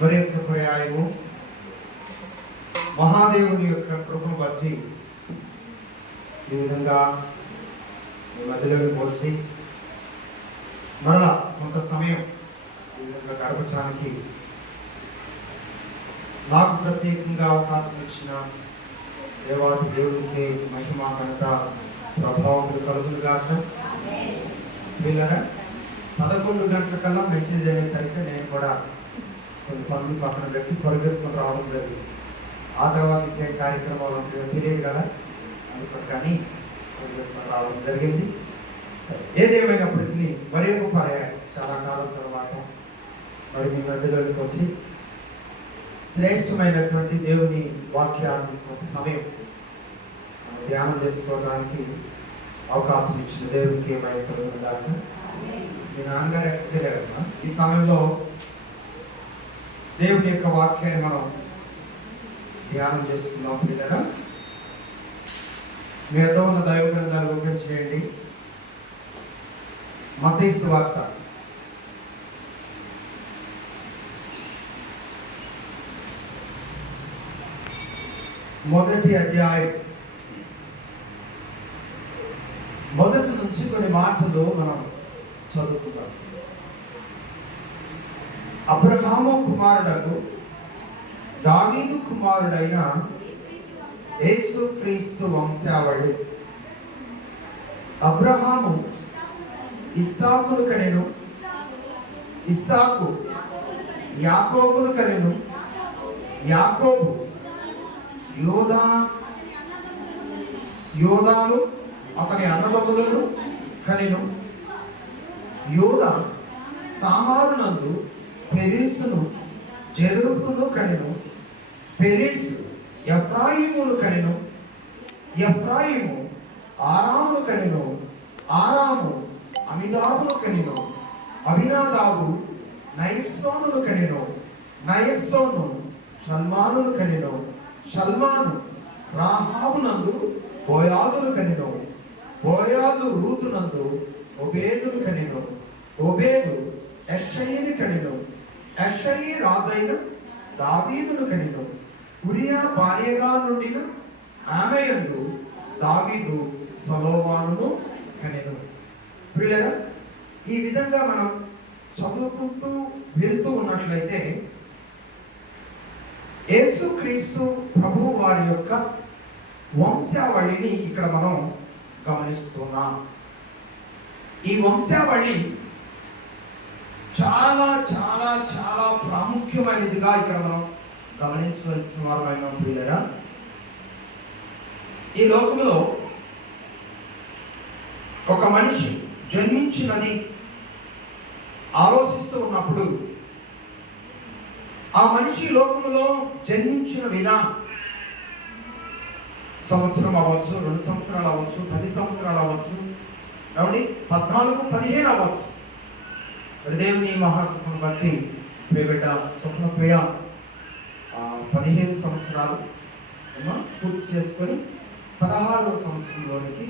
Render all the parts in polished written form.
మరి యొక్క పర్యాయము మహాదేవుని యొక్క కృపను బట్టి ఈ విధంగా మీ మధ్యలోకి పోల్చి మరలా కొంత సమయం ఈ విధంగా గడపడానికి నాకు ప్రత్యేకంగా అవకాశం ఇచ్చిన దేవాది దేవుడికి మహిమ ఘనత ప్రభావం కలుగులుగాక. వీళ్ళరా 11 గంటలకల్లా మెసేజ్ అనేసరికి నేను కూడా కొన్ని పనులు పక్కన పెట్టి పరిగెత్తుకుని రావడం జరిగింది. ఆ తర్వాత ఇంకేం కార్యక్రమాలు ఉంటాయో తెలియదు కదా అనుకోండి, కానీ పరిగెత్తుకుని రావడం జరిగింది. సరే, ఏదేమైనప్పటికీ మరి ఒక పర్యాయం చాలా కాలం తర్వాత మరి మీ మధ్యలోకి వచ్చి శ్రేష్టమైనటువంటి దేవుని వాక్యాన్ని కొంత సమయం ధ్యానం చేసుకోవడానికి అవకాశం ఇచ్చిన దేవునికి ఏమైపోయిన దాకా మీ నాన్నగారు ఎక్కడ తెలియదమ్మా. ఈ సమయంలో దేవుని యొక్క వాక్యాన్ని మనం ధ్యానం చేసుకుందాం పిల్లరా. మీ వద్ద ఉన్న దైవ గ్రంథాలు ఓపెన్ చేయండి. మత్తయి సువార్త 1వ అధ్యాయం మొదటి నుంచి కొన్ని మాటలు మనం చదువుకుందాం. అబ్రహాము కుమారుడకు దావీదు కుమారుడైన యేసుక్రీస్తు వంశావళి. అబ్రహాము ఇస్సాకును కనెను, ఇస్సాకు యాకోబును కనెను, యాకోబు యోదాను అతని అన్నదమ్ములను కనెను. యోదా తామారునందు పెరీసును జెరహును కనెను. పెరీసు ఎఫ్రాయిమును కనెను. ఎఫ్రాయిము ఆరామును కనెను. ఆరాము అమిదాబును కనెను. అమినాదాబు నయస్సోనును కనెను. నయస్సోను షల్మానును కనెను. షల్మాను రాహాబునందు బోయాజును కనెను. బోయాజు రూతునందు ఒబేదును కనెను. ఒబేదు యెషయిని కనెను. యెషయి రాజైన దావీదును కనెను. ఉరియా భార్యగా నుండిన ఆమె యందు దావీదు సొలొమోనును కనెను. ప్రియులారా, ఈ విధంగా మనం చదువుకుంటూ వెళ్తూ ఉన్నట్లయితే యేసుక్రీస్తు ప్రభువు వారి యొక్క వంశావళిని ఇక్కడ మనం గమనిస్తున్నాం. ఈ వంశావళి చాలా చాలా చాలా ప్రాముఖ్యమైనదిగా ఇక్కడ మనం గమనించవలసిన వారమైన ప్రియులారా. ఈ లోకంలో ఒక మనిషి జన్మించినది ఆలోచిస్తూ ఉన్నప్పుడు ఆ మనిషి లోకంలో జన్మించిన విధానం సంవత్సరం అవ్వచ్చు, 2 సంవత్సరాలు అవ్వచ్చు, 10 సంవత్సరాలు అవ్వచ్చు, 14, 15 అవ్వచ్చు. దేవుని మహాత్మను బట్టి ప్రియబిడ్డ స్వప్నప్రియ 15 సంవత్సరాలు పూర్తి చేసుకొని 16వ సంవత్సరంలోనికి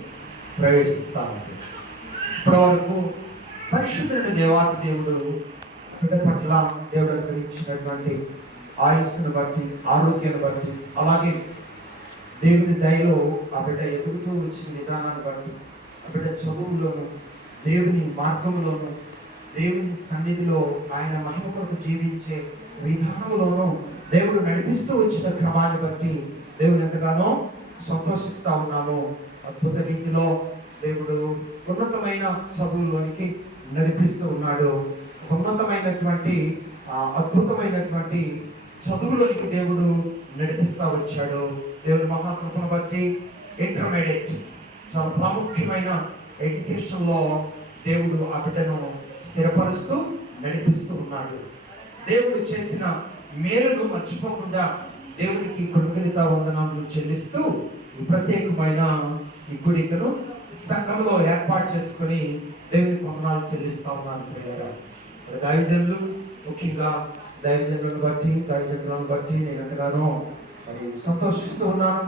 ప్రవేశిస్తా ఉంది. ఇప్పటి వరకు పరిశుద్ధుడైన దేవాది దేవుడు బిడ్డ పట్ల దేవుడు అనుగ్రహించినటువంటి ఆయుస్సును బట్టి, ఆరోగ్యాన్ని బట్టి, అలాగే దేవుని దయలో ఆ బిడ్డ ఎదుగుతూ వచ్చిన విధానాన్ని బట్టి, ఆ బిడ్డ చదువులోను, దేవుని మార్గంలోను, దేవుని సన్నిధిలో ఆయన మహిమ కొరకు జీవించే విధానంలోనూ దేవుడు నడిపిస్తూ వచ్చిన క్రమాన్ని బట్టి దేవుడు ఎంతగానో సంతోషిస్తూ ఉన్నాము. అద్భుత రీతిలో దేవుడు ఉన్నతమైన చదువుల్లోనికి నడిపిస్తూ ఉన్నాడు. ఉన్నతమైనటువంటి అద్భుతమైనటువంటి చదువులోనికి దేవుడు నడిపిస్తూ వచ్చాడు. దేవుడి మహాకృపను బట్టి ఇంటర్మీడియట్ చాలా ప్రాముఖ్యమైన ఎడ్యుకేషన్లో దేవుడు ఆ బిడ్డను స్థిరపరుస్తూ నడిపిస్తూ ఉన్నాడు. దేవుడు చేసిన మేలును మర్చిపోకుండా దేవునికి కృతజ్ఞతా వందనాలు చెల్లిస్తూ ప్రత్యేకమైన ఈ గుడికను సంఘంలో ఏర్పాటు చేసుకుని దేవునికి వందనాలు చెల్లిస్తా ఉన్నారు. ప్రియులారా, దైవజనులు, ముఖ్యంగా దైవజనులను బట్టి నేను ఎంతగానో మరి సంతోషిస్తూ ఉన్నాను.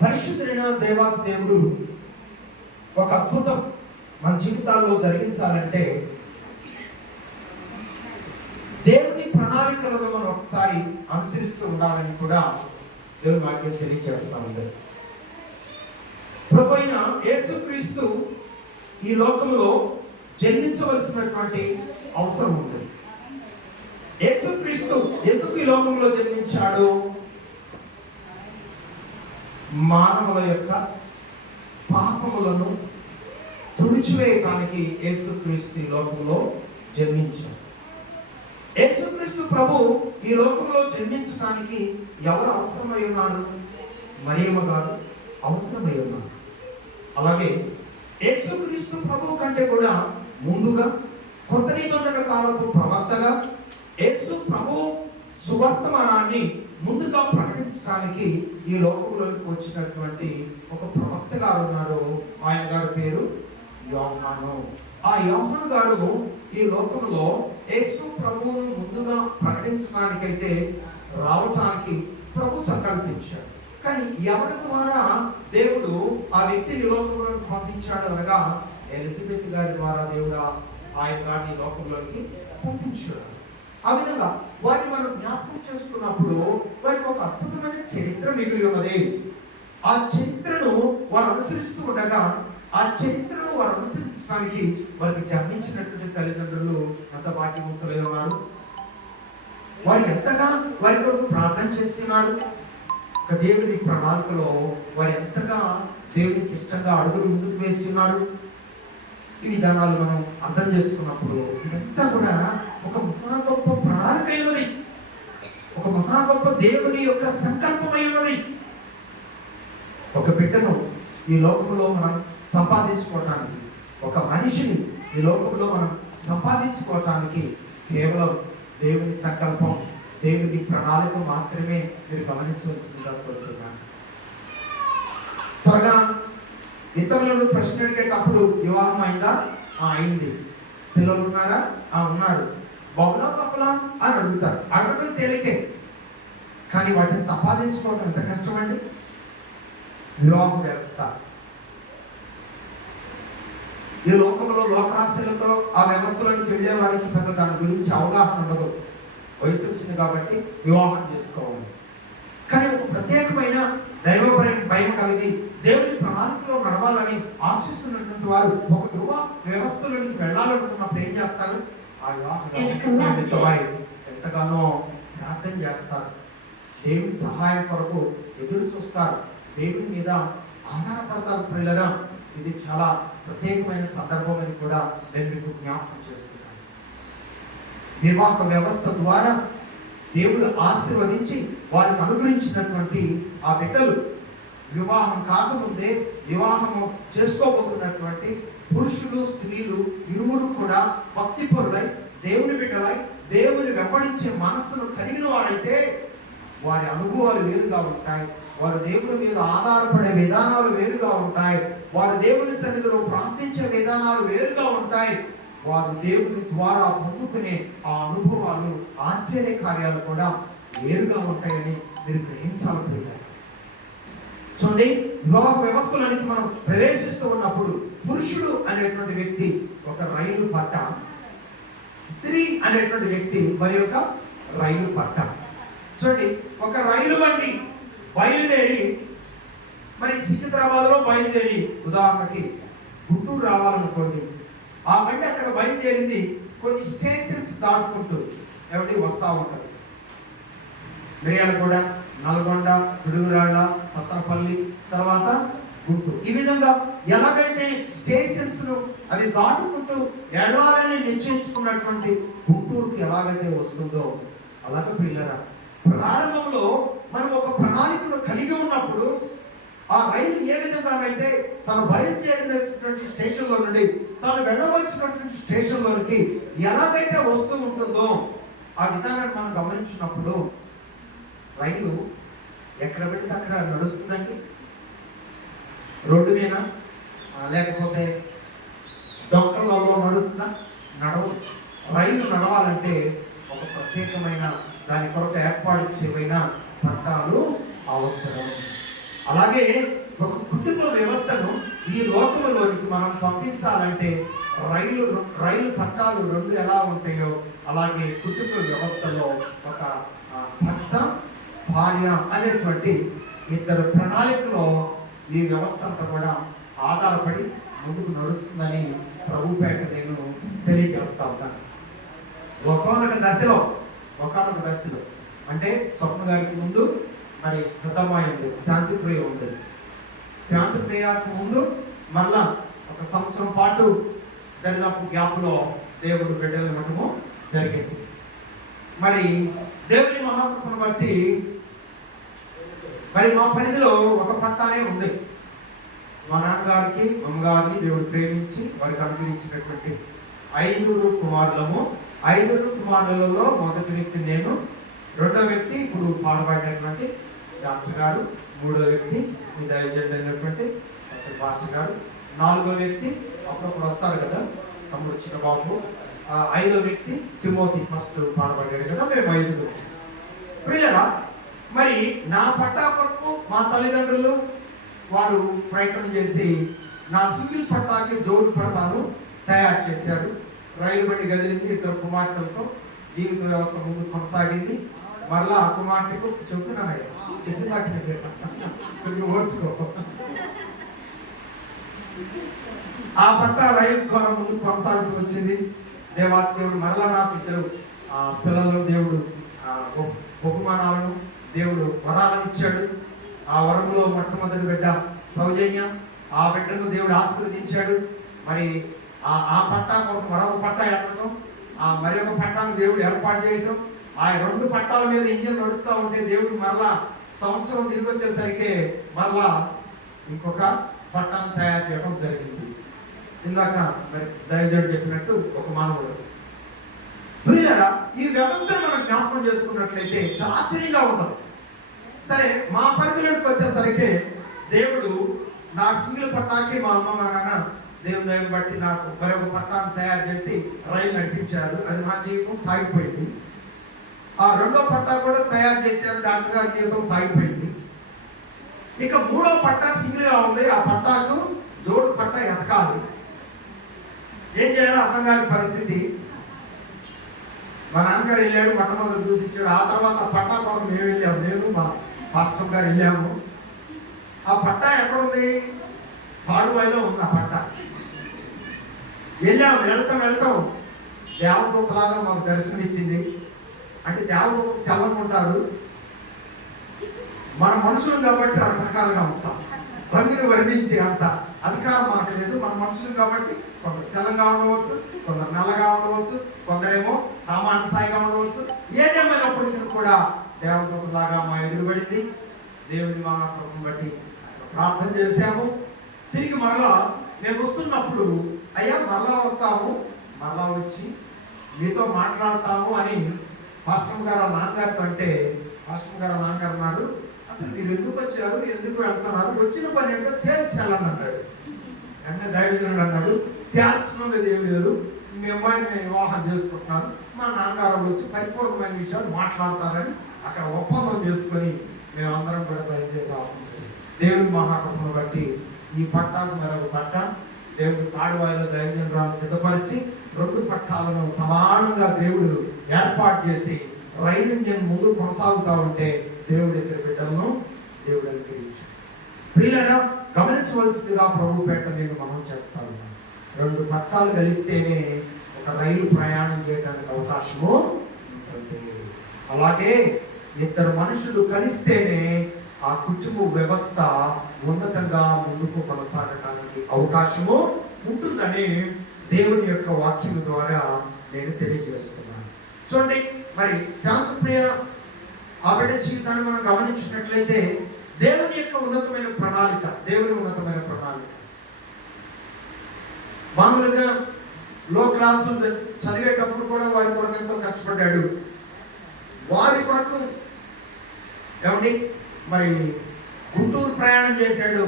పరిశుద్ధుడైన దేవాది దేవుడు ఒక అద్భుతం మన జీవితాల్లో జరిగించాలంటే దేవుని ప్రణాళిక ప్రణాళికలను మనం ఒకసారి అనుసరిస్తూ ఉండాలని కూడా దేవుని వాక్యం తెలియజేస్తా ఉంది. ప్రభు అయిన యేసుక్రీస్తు ఈ లోకంలో జన్మించవలసినటువంటి అవసరం ఉంది. యేసుక్రీస్తు ఎందుకు ఈ లోకంలో జన్మించాడు? మానవుల యొక్క పాపములను తుడిచివేయడానికి యేసుక్రీస్తు ఈ లోకంలో జన్మించాడు. యేసుక్రీస్తు ప్రభు ఈ లోకంలో జన్మించడానికి ఎవరు అవసరమై ఉన్నారు? మరియమ్మ గారు అవసరమై ఉన్నారు. అలాగే యేసుక్రీస్తు ప్రభు కంటే కూడా ముందుగా కొత్త నిబంధన కాలపు ప్రవక్తగా యేసు ప్రభు సువర్తమానాన్ని ముందుగా ప్రకటించడానికి ఈ లోకంలోకి వచ్చినటువంటి ఒక ప్రవక్త గారు ఉన్నారు. ఆయన గారి పేరు యోహాను. ఆ యోహాను గారు ఈ లోకంలో యేసు ప్రభువును ముందుగా ప్రకటించడానికైతే రావటానికి ప్రభు సంకల్పించాడు. కానీ ఎవరి ద్వారా దేవుడు ఆ వ్యక్తిని లోకంలోకి పంపించాడు అనగా ఎలిజబెత్ గారి ద్వారా దేవుడు ఆయన గారిని లోకంలోకి పంపించాడు. ఆ విధంగా వారిని మనం జ్ఞాపకం చేసుకున్నప్పుడు వారికి ఒక అద్భుతమైన చరిత్ర మిగిలి ఉన్నది. ఆ చరిత్రను వారు అనుసరిస్తూ ఉండగా ఆ చరిత్రను వారు అనుసరించడానికి వారికి జన్మించినటువంటి తల్లిదండ్రులు అంత భాగ్యవంతులై ఉన్నారు. వారు ఎంతగా వారి కొరకు ప్రార్థన చేస్తున్నారు. ఒక దేవుని ప్రణాళికలో వారు ఎంతగా దేవునికి ఇష్టంగా అడుగులు ముందుకు వేసి ఉన్నారు. ఈ విధానాలు మనం అర్థం చేసుకున్నప్పుడు ఇదంతా కూడా ఒక మహా గొప్ప ప్రణాళిక అయినది, ఒక మహా గొప్ప దేవుని యొక్క సంకల్పమై ఉన్నది. ఒక బిడ్డను ఈ లోకంలో మనం సంపాదించుకోవటానికి, ఒక మనిషిని ఈ లోకంలో మనం సంపాదించుకోవటానికి కేవలం దేవుని సంకల్పం, దేవుని ప్రణాళిక మాత్రమే మీరు గమనించవలసిందిగా కోరుతున్నాను. త్వరగా ఇతరులను ప్రశ్న అడిగేటప్పుడు వివాహం అయిందా? అయింది. పిల్లలు ఉన్నారా? ఉన్నారు. బహుళ పప్పులా అని అడుగుతారు. అడగడం తేలికే, కానీ వాటిని సంపాదించుకోవడం ఎంత కష్టమండి. వివాహ వ్యవస్థ ఈ లోకంలో లోకాశలతో ఆ వ్యవస్థలోకి వెళ్ళే వారికి పెద్ద దాని గురించి అవగాహన ఉండదు. వయసు వచ్చింది కాబట్టి వివాహం చేసుకోవాలి. కానీ ఒక ప్రత్యేకమైన దైవ భయం కలిగి దేవుని ప్రణాళికలో నడవాలని ఆశిస్తున్నటువంటి వారు ఒక వివాహ వ్యవస్థలోనికి వెళ్ళాలనుకున్నప్పుడు ఏం చేస్తారు? ఆ వివాహ ఎంతగానో ప్రార్థన చేస్తారు. దేవుని సహాయం కొరకు ఎదురు చూస్తారు. దేవుని మీద ఆధారపడతారు. పిల్లరా, ఇది చాలా ప్రత్యేకమైన సందర్భం అని కూడా నేను మీకు జ్ఞాపకం చేస్తున్నాను. వివాహ వ్యవస్థ ద్వారా దేవుడు ఆశీర్వదించి వారికి అనుగ్రహించినటువంటి ఆ బిడ్డలు వివాహం కాకముందే వివాహము చేసుకోబోతున్నటువంటి పురుషులు స్త్రీలు ఇరువురు కూడా భక్తిపరులై దేవుని బిడ్డలై దేవుని వెంబడించే మనస్సును కలిగిన వారైతే వారి అనుభవాలు వేరుగా ఉంటాయి. వారు దేవుని మీద ఆధారపడే విధానాలు వేరుగా ఉంటాయి. వారు దేవుని సన్నిధిలో ప్రార్థించే విధానాలు వేరుగా ఉంటాయి. వారు దేవుని ద్వారా పొందుకునే ఆ అనుభవాలు, ఆశ్చర్య కార్యాలు కూడా వేరుగా ఉంటాయని మీరు గ్రహించాలనుకుంటారు. చూడండి, వివాహ వ్యవస్థలోనికి మనం ప్రవేశిస్తూ ఉన్నప్పుడు పురుషుడు అనేటువంటి వ్యక్తి ఒక రైలు పట్ట, స్త్రీ అనేటువంటి వ్యక్తి మరి ఒక రైలు పట్ట. చూడండి, ఒక రైలు బండి బయలుదేరి మరి సికింద్రాబాద్ లో బయలుదేరి ఉదాహరణకి గుంటూరు రావాలనుకోండి. ఆ బండి అక్కడ బయలుదేరింది కొన్ని స్టేషన్స్ దాటుకుంటూ వస్తూ ఉంటుంది. మిర్యాలగూడ, నల్గొండ, పిడుగురాళ్ళ, సత్తరపల్లి, తర్వాత గుంటూరు. ఈ విధంగా ఎలాగైతే స్టేషన్స్ ను అది దాటుకుంటూ వెళ్ళాలని నిశ్చయించుకున్నటువంటి గుంటూరుకి ఎలాగైతే వస్తుందో అలాగే పిల్లరా, ప్రారంభంలో మనం ఒక ప్రణాళికను కలిగి ఉన్నప్పుడు ఆ రైలు ఏ విధంగానైతే తను బయలుదేరినటువంటి స్టేషన్లో నుండి తాను వెళ్ళవలసినటువంటి స్టేషన్లోనికి ఎలాగైతే వస్తూ ఉంటుందో ఆ విధానాన్ని మనం గమనించినప్పుడు రైలు ఎక్కడ పెడితే అక్కడ నడుస్తుందండి. రోడ్డు మీద లేకపోతే డొక్కలలో నడుస్తుందా? నడవు. రైలు నడవాలంటే ఒక ప్రత్యేకమైన దాని కొరకు ఏర్పాటు చేయమైన పట్టాలు అవసరం. అలాగే ఒక కుటుంబ వ్యవస్థను ఈ లోకంలోనికి మనం పంపించాలంటే రైలు పట్టాలు రెండు ఎలా ఉంటాయో అలాగే కుటుంబ వ్యవస్థలో భార్య అనేటువంటి ఇద్దరు ప్రణాళికలో ఈ వ్యవస్థ అంతా కూడా ఆధారపడి ముందుకు నడుస్తుందని ప్రభుపేట నేను తెలియజేస్తా ఉన్నాను. ఒకనొక దశలో అంటే స్వప్న గారికి ముందు మరి పెద్దమ్మాయి ఉంది, శాంతిప్రియ ఉంది. శాంతిప్రియకు ముందు మళ్ళా 1 సంవత్సరం పాటు దరిదాపు గ్యాప్లో దేవుడు బిడ్డలు ఇవ్వటము జరిగింది. మరి దేవుని మహాకృపను బట్టి మరి మా పరిధిలో ఒక పట్టానే ఉంది. మా నాన్నగారికి అమ్మగారిని దేవుడు ప్రేమించి వారికి అనుగ్రహించినటువంటి 5 కుమారులము. 5 కుమారులలో మొదటి వ్యక్తి నేను, రెండో వ్యక్తి ఇప్పుడు పాడబడినటువంటి డాక్టర్ గారు, మూడో వ్యక్తి మీ దైవజనుడు అయినటువంటి పాస్టర్ గారు, 4వ వ్యక్తి అప్పుడప్పుడు వస్తాడు కదా తమ్ముడు చిన్నబాబు, 5వ వ్యక్తి తిమోతి ఫస్ట్ పాడబడ్డాడు కదా. మేము 5 ప్రియులారా, మరి నా పట్టా కొరకు మా తల్లిదండ్రులు వారు ప్రయత్నం చేసి నా సింగిల్ పట్టాకి జోడు పట్టాను తయారు చేశారు. రైలు బండి కదిలింది. 2 కుమార్తెలతో జీవిత వ్యవస్థ ముందు కొనసాగింది. మరలా ఆ కుమార్తెకు చెప్తున్నానయ్యా, చెప్పిన ఓడ్చుకో. ఆ పట్టా రైలు ద్వారా ముందుకు కొనసాగుతూ వచ్చింది. దేవుడు మరలా నాకు 2 పిల్లలను దేవుడు బహుమానాలను దేవుడు వరాలను ఇచ్చాడు. ఆ వరంలో మొట్టమొదటి బిడ్డ సౌజన్య, ఆ బిడ్డను దేవుడు ఆశీర్వదించాడు. మరి ఆ పట్టా మరొక పట్టా ఎత్తడం, మరి ఒక పట్టాను దేవుడు ఏర్పాటు చేయటం, ఆ 2 పట్టాల మీద ఇంజన్ నడుస్తూ ఉంటే దేవుడు మరలా సంవత్సరం తిరిగి వచ్చేసరికి మరలా ఇంకొక పట్టాను తయారు చేయడం జరిగింది. ఇందాక మరి దైవజనుడు చెప్పినట్టు ఒక మానవుడు. ప్రియులారా, ఈ వ్యవస్థను మనం జ్ఞాపకం చేసుకున్నట్లయితే చాలా ఆశ్చర్యంగా ఉంటుంది. సరే, మా పరిధిలోకి వచ్చేసరికి దేవుడు నా సింగిల్ పట్టాకి మా అమ్మ మా నాన్న దేవుని దైవం బట్టి నాకు మరొక పట్టాను తయారు చేసి రైలు నడిపించారు. అది మా జీవితం సాగిపోయింది. ఆ 2వ పట్టా కూడా తయారు చేశారు. డాక్టర్ గారి జీవితం సాగిపోయింది. ఇక 3వ పట్టా సింగిల్గా ఉంది. ఆ పట్టాకు జోడు పట్టా ఎతకాలి. ఏం చేయాలో అర్థం కాని పరిస్థితి. మా నాన్నగారు వెళ్ళాడు, మొట్టమొదటి చూసి ఇచ్చాడు. ఆ తర్వాత పట్టా కొరకు మేము వెళ్ళాము, నేను మా పాస్టర్ గారు వెళ్ళాము. ఆ పట్టా ఎక్కడుంది? తాడువాయిలో ఉంది ఆ పట్టా. వెళ్తాం దేవదూతలాగా మాకు దర్శనం ఇచ్చింది. అంటే దేవదూతలు తెల్లకుంటారు, మన మనుషులు కాబట్టి రకరకాలుగా ఉంటాం. రంగులు వర్ణించే అంత అధికారం మనకు లేదు. మన మనుషులు కాబట్టి కొందరు తెల్లగా ఉండవచ్చు, కొందరు నల్లగా ఉండవచ్చు, కొందరేమో సామాన్య స్థాయిగా ఉండవచ్చు. ఏదేమైనప్పటికీ కూడా దేవదూతలాగా మా ఎదురుబడింది. దేవుని మహాకృపను బట్టి ప్రార్థన చేశాము. తిరిగి మరలా మేము వస్తున్నప్పుడు, అయ్యా మరలా వస్తాము, మరలా వచ్చి మీతో మాట్లాడతాము అని పాస్టర్ గారు నాన్నగారితో అంటే, పాస్టర్ గారు నాన్నగారు అన్నారు, అసలు మీరు ఎందుకు వచ్చారు, ఎందుకు వెళ్తున్నారు, వచ్చిన పని ఏంటో తేల్చి వెళ్ళండి అన్నాడు. అంటే దైవజనుడు అన్నాడు, తేల్చడం లేదు, ఏం లేదు, మీ అమ్మాయిని నేను వివాహం చేసుకుంటున్నాను, మా నాన్నగారు వచ్చి పరిపూర్ణమైన విషయాలు మాట్లాడతారని అక్కడ ఒప్పందం చేసుకొని మేమందరం కూడా బయలుదేరాము. దేవుని మహాకృపను బట్టి ఈ పట్టాకు మరొక పట్ట దేవుడు తాడువాయిలో దైవజనురాలను సిద్ధపరిచి 2 పట్టాలను సమానంగా దేవుడు ఏర్పాటు చేసి రైలు ఇంజన్ ముందు కొనసాగుతూ ఉంటే దేవుడి 2 బిడ్డలను దేవుడు అనుగ్రహించాడు. ప్రియులారా, గమనించవలసిందిగా ప్రభుపేట నేను మనం చేస్తా ఉన్నాను. 2 పట్టాలు కలిస్తేనే ఒక రైలు ప్రయాణం చేయడానికి అవకాశము ఉంటుంది. అలాగే 2 మనుషులు కలిస్తేనే ఆ కుటుంబ వ్యవస్థ ఉన్నతంగా ముందుకు కొనసాగడానికి అవకాశము ఉంటుందని దేవుని యొక్క వాక్యం ద్వారా నేను తెలియజేస్తున్నాను. చూడండి, మరి శాంతిప్రియ ఆ బిడ్డ జీవితాన్ని మనం గమనించినట్లయితే దేవుని యొక్క ఉన్నతమైన ప్రణాళిక, దేవుని ఉన్నతమైన ప్రణాళిక. మామూలుగా లో క్లాసులు చదివేటప్పుడు కూడా వారి కొరకు ఎంతో కష్టపడ్డాడు. వారి కొరకు ఏమండి మరి గుంటూరు ప్రయాణం చేశాడు.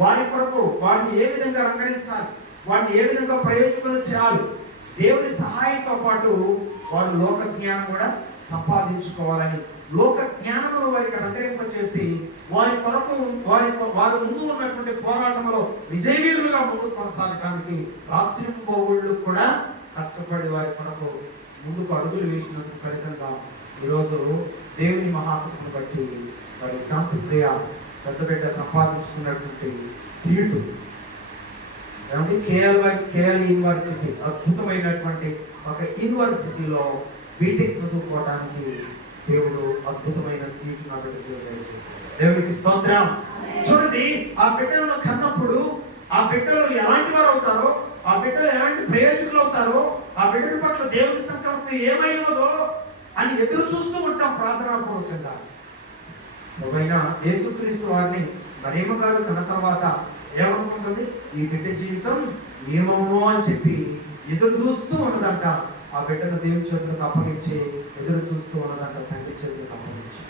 వారి కొరకు వారిని ఏ విధంగా రంగరించాలి, వారిని ఏ విధంగా ప్రయోజనం చేయాలి, దేవుని సహాయంతో పాటు వారు లోక జ్ఞానం కూడా సంపాదించుకోవాలని లోక జ్ఞానమును వారికి రంగరింపచేసి వారి కొరకు వారు ముందు ఉన్నటువంటి పోరాటంలో విజయవీరులుగా ముందుకు కొనసాగడానికి రాత్రింబోగుళ్ళు కూడా కష్టపడి వారి కొరకు ముందుకు అడుగులు వేసినందుకు ఫలితంగా ఈరోజు దేవుని మహాకృపను బట్టి మరి శాంతిప్రియ పెద్ద బిడ్డ సంపాదించుకున్నటువంటి సీటు ఏమంటే కేఎల్ యూనివర్సిటీ, అద్భుతమైనటువంటి ఒక యూనివర్సిటీలో బీటెక్ చదువుకోవడానికి దేవుడు అద్భుతమైన సీటు నా బిడ్డ దేవుడు చేశాడు. దేవుడికి స్తోత్రం. చూడండి, ఆ బిడ్డలను కన్నప్పుడు ఆ బిడ్డలు ఎలాంటి వారు అవుతారో, ఆ బిడ్డలు ఎలాంటి ప్రయోజకులు అవుతారో, ఆ బిడ్డల పట్ల దేవుని సంకల్పం ఏమై ఉన్నదో అని ఎదురు చూస్తూ ఉంటాం ప్రార్థనాపూర్వకంగా. ఒకైనా యేసుక్రీస్తు వారిని మరియమ్మ గారు కన్న తర్వాత ఏమనుకుంటుంది, ఈ బిడ్డ జీవితం ఏమవునో అని చెప్పి ఎదురు చూస్తూ ఉన్నదంట. ఆ బిడ్డను దేవుని చేతులకు అప్పగించి ఎదురు చూస్తూ ఉన్నదంట, తండ్రి చేతులకు అప్పగించి.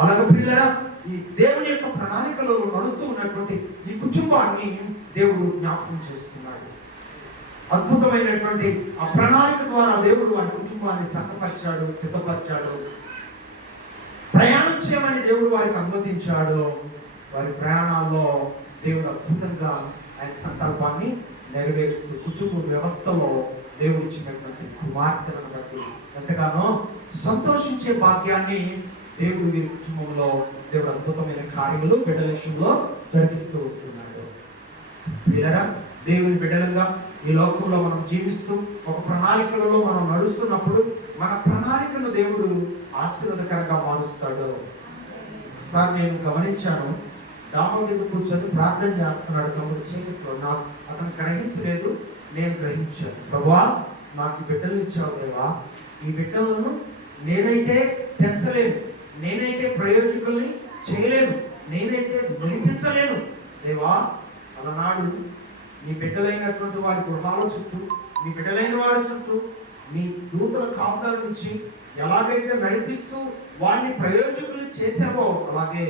అలాగే పిల్లరా, ఈ దేవుని యొక్క ప్రణాళికలో నడుస్తూ ఉన్నటువంటి ఈ కుటుంబాన్ని దేవుడు జ్ఞాపకం చేసుకున్నాడు. అద్భుతమైనటువంటి ఆ ప్రణాళిక ద్వారా దేవుడు వారి కుటుంబాన్ని సక్కపరిచాడు, సిద్ధపరిచాడు. ప్రయాణం చేయమని దేవుడు వారికి అనుమతించాడు. వారి ప్రయాణాల్లో దేవుడు అద్భుతంగా ఆయన సంకల్పాన్ని నెరవేరుస్తూ కుటుంబ వ్యవస్థలో దేవుడు ఇచ్చినటువంటి కుమార్తెలను బట్టి ఎంతగానో సంతోషించే భాగ్యాన్ని దేవుడు వీరి కుటుంబంలో దేవుడు అద్భుతమైన కార్యములు బిడ్డల విషయంలో జరిగిస్తూ వస్తున్నాడు. బిడ్డరా, దేవుని బిడ్డలుగా ఈ లోకంలో మనం జీవిస్తూ ఒక ప్రణాళికలలో మనం నడుస్తున్నప్పుడు మన ప్రణాళికను దేవుడు ఆశీర్వాదకరంగా మారుస్తాడు. ఒకసారి నేను గమనించాను, డాబా మీద కూర్చొని ప్రార్థన చేస్తున్నాడు తమ్ముడు చీకట్లో. నాకు అతను గ్రహించలేదు, నేను గ్రహించాను. ప్రభువా, నాకు బిడ్డలు ఇచ్చావు దేవా, ఈ బిడ్డలను నేనైతే పెంచలేను, నేనైతే ప్రయోజకుల్ని చేయలేను, నేనైతే నడిపించలేను దేవా. అలనాడు నీ బిడ్డలైనటువంటి వారి గృహాల చుట్టూ, నీ బిడ్డలైన వారి చుట్టూ నీ దూతల కాపుదల నుంచి ఎలాగైతే నడిపిస్తూ వారిని ప్రయోజకుల్ని చేశావో, అలాగే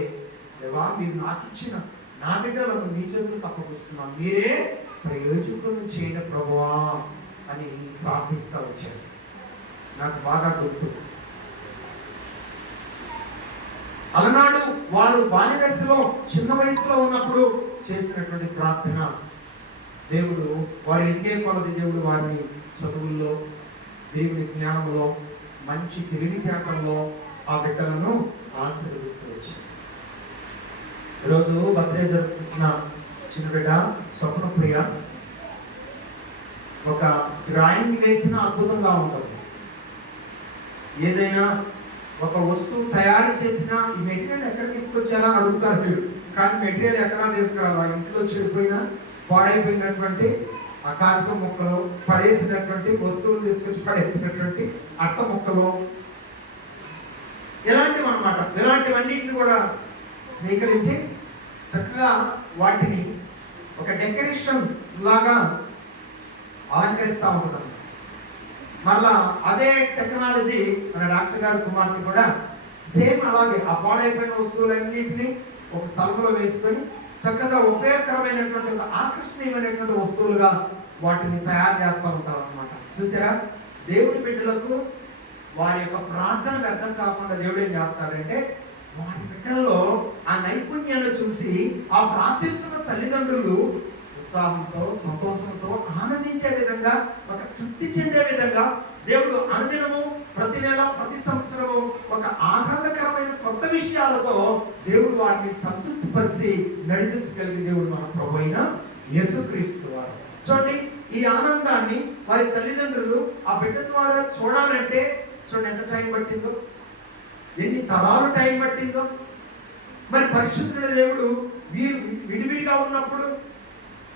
దేవా మీరు నాకు ఇచ్చిన నా బిడ్డలను నీ చేతులకు అప్పగిస్తున్నాను, మీరే ప్రయోజకులను చేయడం ప్రభువా అని ప్రార్థిస్తూ వచ్చాడు. నాకు బాగా గుర్తు, అలనాడు వారు బాల్య దశలో చిన్న వయసులో ఉన్నప్పుడు చేసినటువంటి ప్రార్థన దేవుడు వారు ఎదిగే కొలది దేవుడు వారిని చదువుల్లో, దేవుని జ్ఞానంలో, మంచి తెలివితేటల్లో ఆ బిడ్డలను ఆశీర్వదిస్తూ వచ్చాడు. ఈరోజు బర్త్డే జరుపుకుంటున్న చిన్న బిడ్డ స్వప్నప్రియ ఒక డ్రాయింగ్ వేసిన అద్భుతంగా ఉంటుంది. ఏదైనా ఒక వస్తువు తయారు చేసిన ఈ మెటీరియల్ ఎక్కడ తీసుకొచ్చారా అని అడుగుతారు మీరు. కానీ మెటీరియల్ ఎక్కడా తీసుకురావాలి, ఇంట్లో చెడిపోయినా పాడైపోయినటువంటి ఆ కాగితం ముక్కలు, పడేసినటువంటి వస్తువులు తీసుకొచ్చి పడేసినటువంటి అట్ట ముక్కలు, ఇలాంటివి అన్నమాట. ఇలాంటివన్నింటిని కూడా స్వీకరించి చక్కగా వాటిని ఒక డెకరేషన్ లాగా అలంకరిస్తూ ఉంటుంది. మళ్ళా అదే టెక్నాలజీ మన డాక్టర్ గారి కుమార్తె కూడా సేమ్ అలాగే ఆ పాడైపోయిన వస్తువులన్నింటినీ ఒక స్థలంలో వేసుకొని చక్కగా ఉపయోగకరమైనటువంటి ఒక ఆకర్షణీయమైనటువంటి వస్తువులుగా వాటిని తయారు చేస్తూ ఉంటారు అన్నమాట. చూసారా, దేవుని బిడ్డలకు వారి యొక్క ప్రార్థన వ్యర్థం కాకుండా దేవుడు ఏం చేస్తాడంటే వారి బిడ్డల్లో ఆ నైపుణ్యాన్ని చూసి ఆ ప్రార్థిస్తున్న తల్లిదండ్రులు ఉత్సాహంతో, సంతోషంతో ఆనందించే విధంగా, ఒక తృప్తి చెందే విధంగా దేవుడు అనుదినము, ప్రతి నెల, ప్రతి సంవత్సరము ఒక ఆహ్లాదకరమైన కొత్త విషయాలతో దేవుడు వారిని సంతృప్తిపరిచి నడిపించగలిగే దేవుడు మన ప్రభువైన అయిన యేసుక్రీస్తు వారు. చూడండి, ఈ ఆనందాన్ని వారి తల్లిదండ్రులు ఆ బిడ్డ ద్వారా చూడాలంటే చూడండి ఎంత టైం పట్టిందో, ఎన్ని తరాలు టైం పట్టిందో. మరి పరిశుద్ధుడు దేవుడు వీరు విడివిడిగా ఉన్నప్పుడు,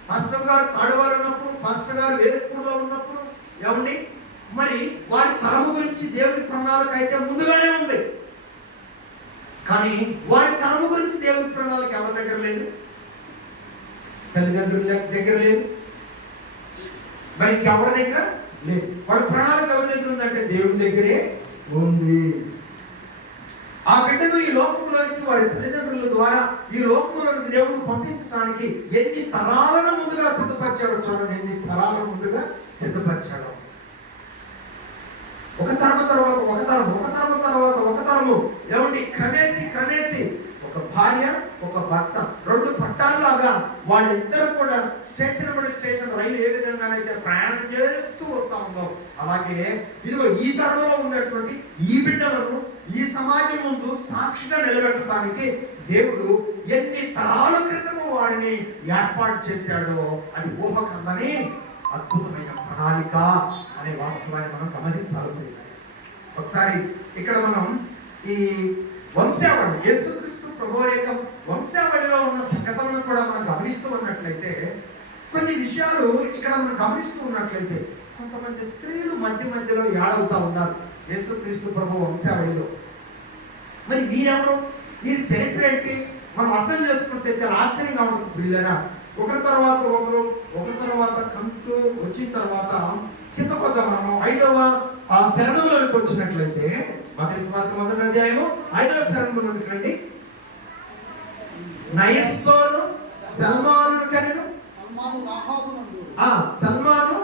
పాస్టర్ గారు తాడవారు ఉన్నప్పుడు, పాస్టర్ గారు వేర్పూర్లో ఉన్నప్పుడు, ఏమండి మరి వారి తరము గురించి దేవుని ప్రణాళిక అయితే ముందుగానే ఉంది. కానీ వారి తరము గురించి దేవుని ప్రణాళిక ఎవరి దగ్గర లేదు, తల్లిదండ్రుల దగ్గర లేదు, మరి ఇంకెవరి దగ్గర లేదు. వాడి ప్రణాళిక ఎవరి దగ్గర ఉందంటే దేవుని దగ్గరే ఉంది. ఆ బిడ్డను ఈ లోకంలోనికి వారి తల్లిదండ్రుల ద్వారా ఈ లోకంలోనికి దేవుడు పంపించడానికి ఎన్ని తరాలను ముందుగా సిద్ధపరిచాడో చూడండి. ఎన్ని తరాలను ముందుగా సిద్ధపరిచాడో. ఒక తరము తర్వాత ఒక తరము, ఒక తరము తర్వాత ఒక తరము, ఏమండి క్రమేసి ఒక భార్య, ఒక భర్త, రెండు పట్టాల్లాగా వాళ్ళిద్దరు కూడా స్టేషన్ బడి స్టేషన్ రైలు ఏ విధంగా విధంగానైతే ప్రయాణం చేస్తూ వస్తా ఉందో, అలాగే ఇదిగో ఈ తరంలో ఉన్నటువంటి ఈ బిడ్డలను ఈ సమాజం ముందు సాక్షిగా నిలబెట్టడానికి దేవుడు ఎన్ని తరాల క్రితము వారిని ఏర్పాటు చేశాడో అది ఊహకందని అద్భుతమైన ప్రణాళిక అనే వాస్తవాన్ని మనం గమనించాలి. ఒకసారి ఇక్కడ మనం ఈ వంశావళి, యేసుక్రీస్తు ప్రభువు యొక్క వంశావళిలో ఉన్న సంగతులను కూడా మనం గమనిస్తూ ఉన్నట్లయితే, కొన్ని విషయాలు ఇక్కడ మనం గమనిస్తూ ఉన్నట్లయితే, కొంతమంది స్త్రీలు మధ్యలో ఏడవుతా ఉన్నారు యేసుక్రీస్తు ప్రభువు వంశావళిలో. మరి వీరెవరు, వీరి చరిత్ర ఏంటి మనం అర్థం చేసుకుంటే చాలా ఆశ్చర్యంగా ఉంటుంది ప్రియులైనా. ఒకరి తర్వాత కంటూ వచ్చిన తర్వాత కింద కొద్ద మనము 5వ శరణంలోకి వచ్చినట్లయితే, మత్తయి సువార్త 1వ అధ్యాయము 5వ శరణంలోకి రండి. నయస్సోను సల్మానును కనెను. సల్మాను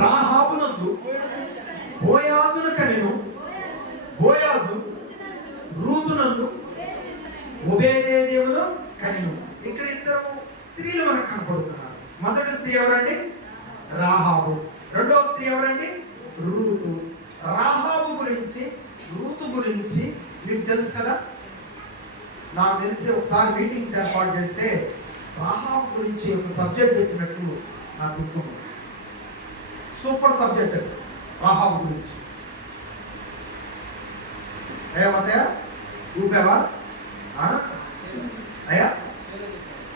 రాహాబునందు బోయాజును కనెను. బోయాజు రూతునందు ఒబేదేదేవును కనెను. ఇక్కడ ఇద్దరు స్త్రీలు మనకు కనపడుతున్నారు. మొదటి స్త్రీ ఎవరండి? రాహాబు. రెండవ స్త్రీ ఎవరండి? రూతు. రాహాబు గురించి, రూతు గురించి మీకు తెలుసు కదా. నాకు తెలిసి ఒకసారి మీటింగ్స్ ఏర్పాటు చేస్తే రాహాబు గురించి ఒక సబ్జెక్ట్ చెప్పినట్టు నాకు గుర్తుంది. సూపర్ సబ్జెక్ట్ అది రాహాబు గురించి. ఏమతయా ఊపావా? అయ్యా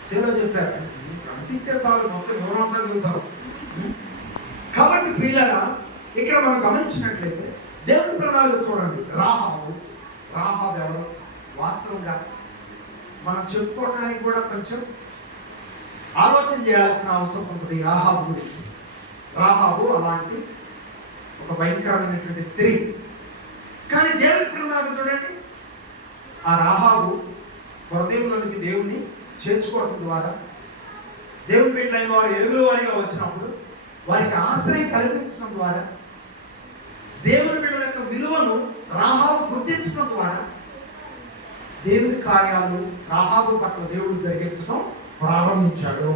చేలో చెప్పారు అంతితే సార్లు మొత్తం వివరంతా చూద్దాం. కాబట్టి ప్రియులారా, ఇక్కడ మనం గమనించినట్లయితే దేవుని ప్రణాళిక చూడండి. రాహాబు ఎవరు? వాస్తవంగా మనం చెప్పుకోవడానికి కూడా కొంచెం ఆలోచన చేయాల్సిన అవసరం ఉంటుంది రాహాబు గురించి. రాహాబు అలాంటి ఒక భయంకరమైనటువంటి స్త్రీ. కానీ దేవుని ప్రణాళిక చూడండి. ఆ రాహాబు హృదయంలోనికి దేవుని చేర్చుకోవడం ద్వారా, దేవుని బిడ్డలైన వారు ఎదురు వారిగా వచ్చినప్పుడు వారికి ఆశ్రయం కల్పించడం ద్వారా, దేవుని బిడ్డల యొక్క విలువను రాహాబు గుర్తించడం ద్వారా దేవుని కార్యాలు రాహాబు పట్ల దేవుడు జరిగించడం ప్రారంభించాడు.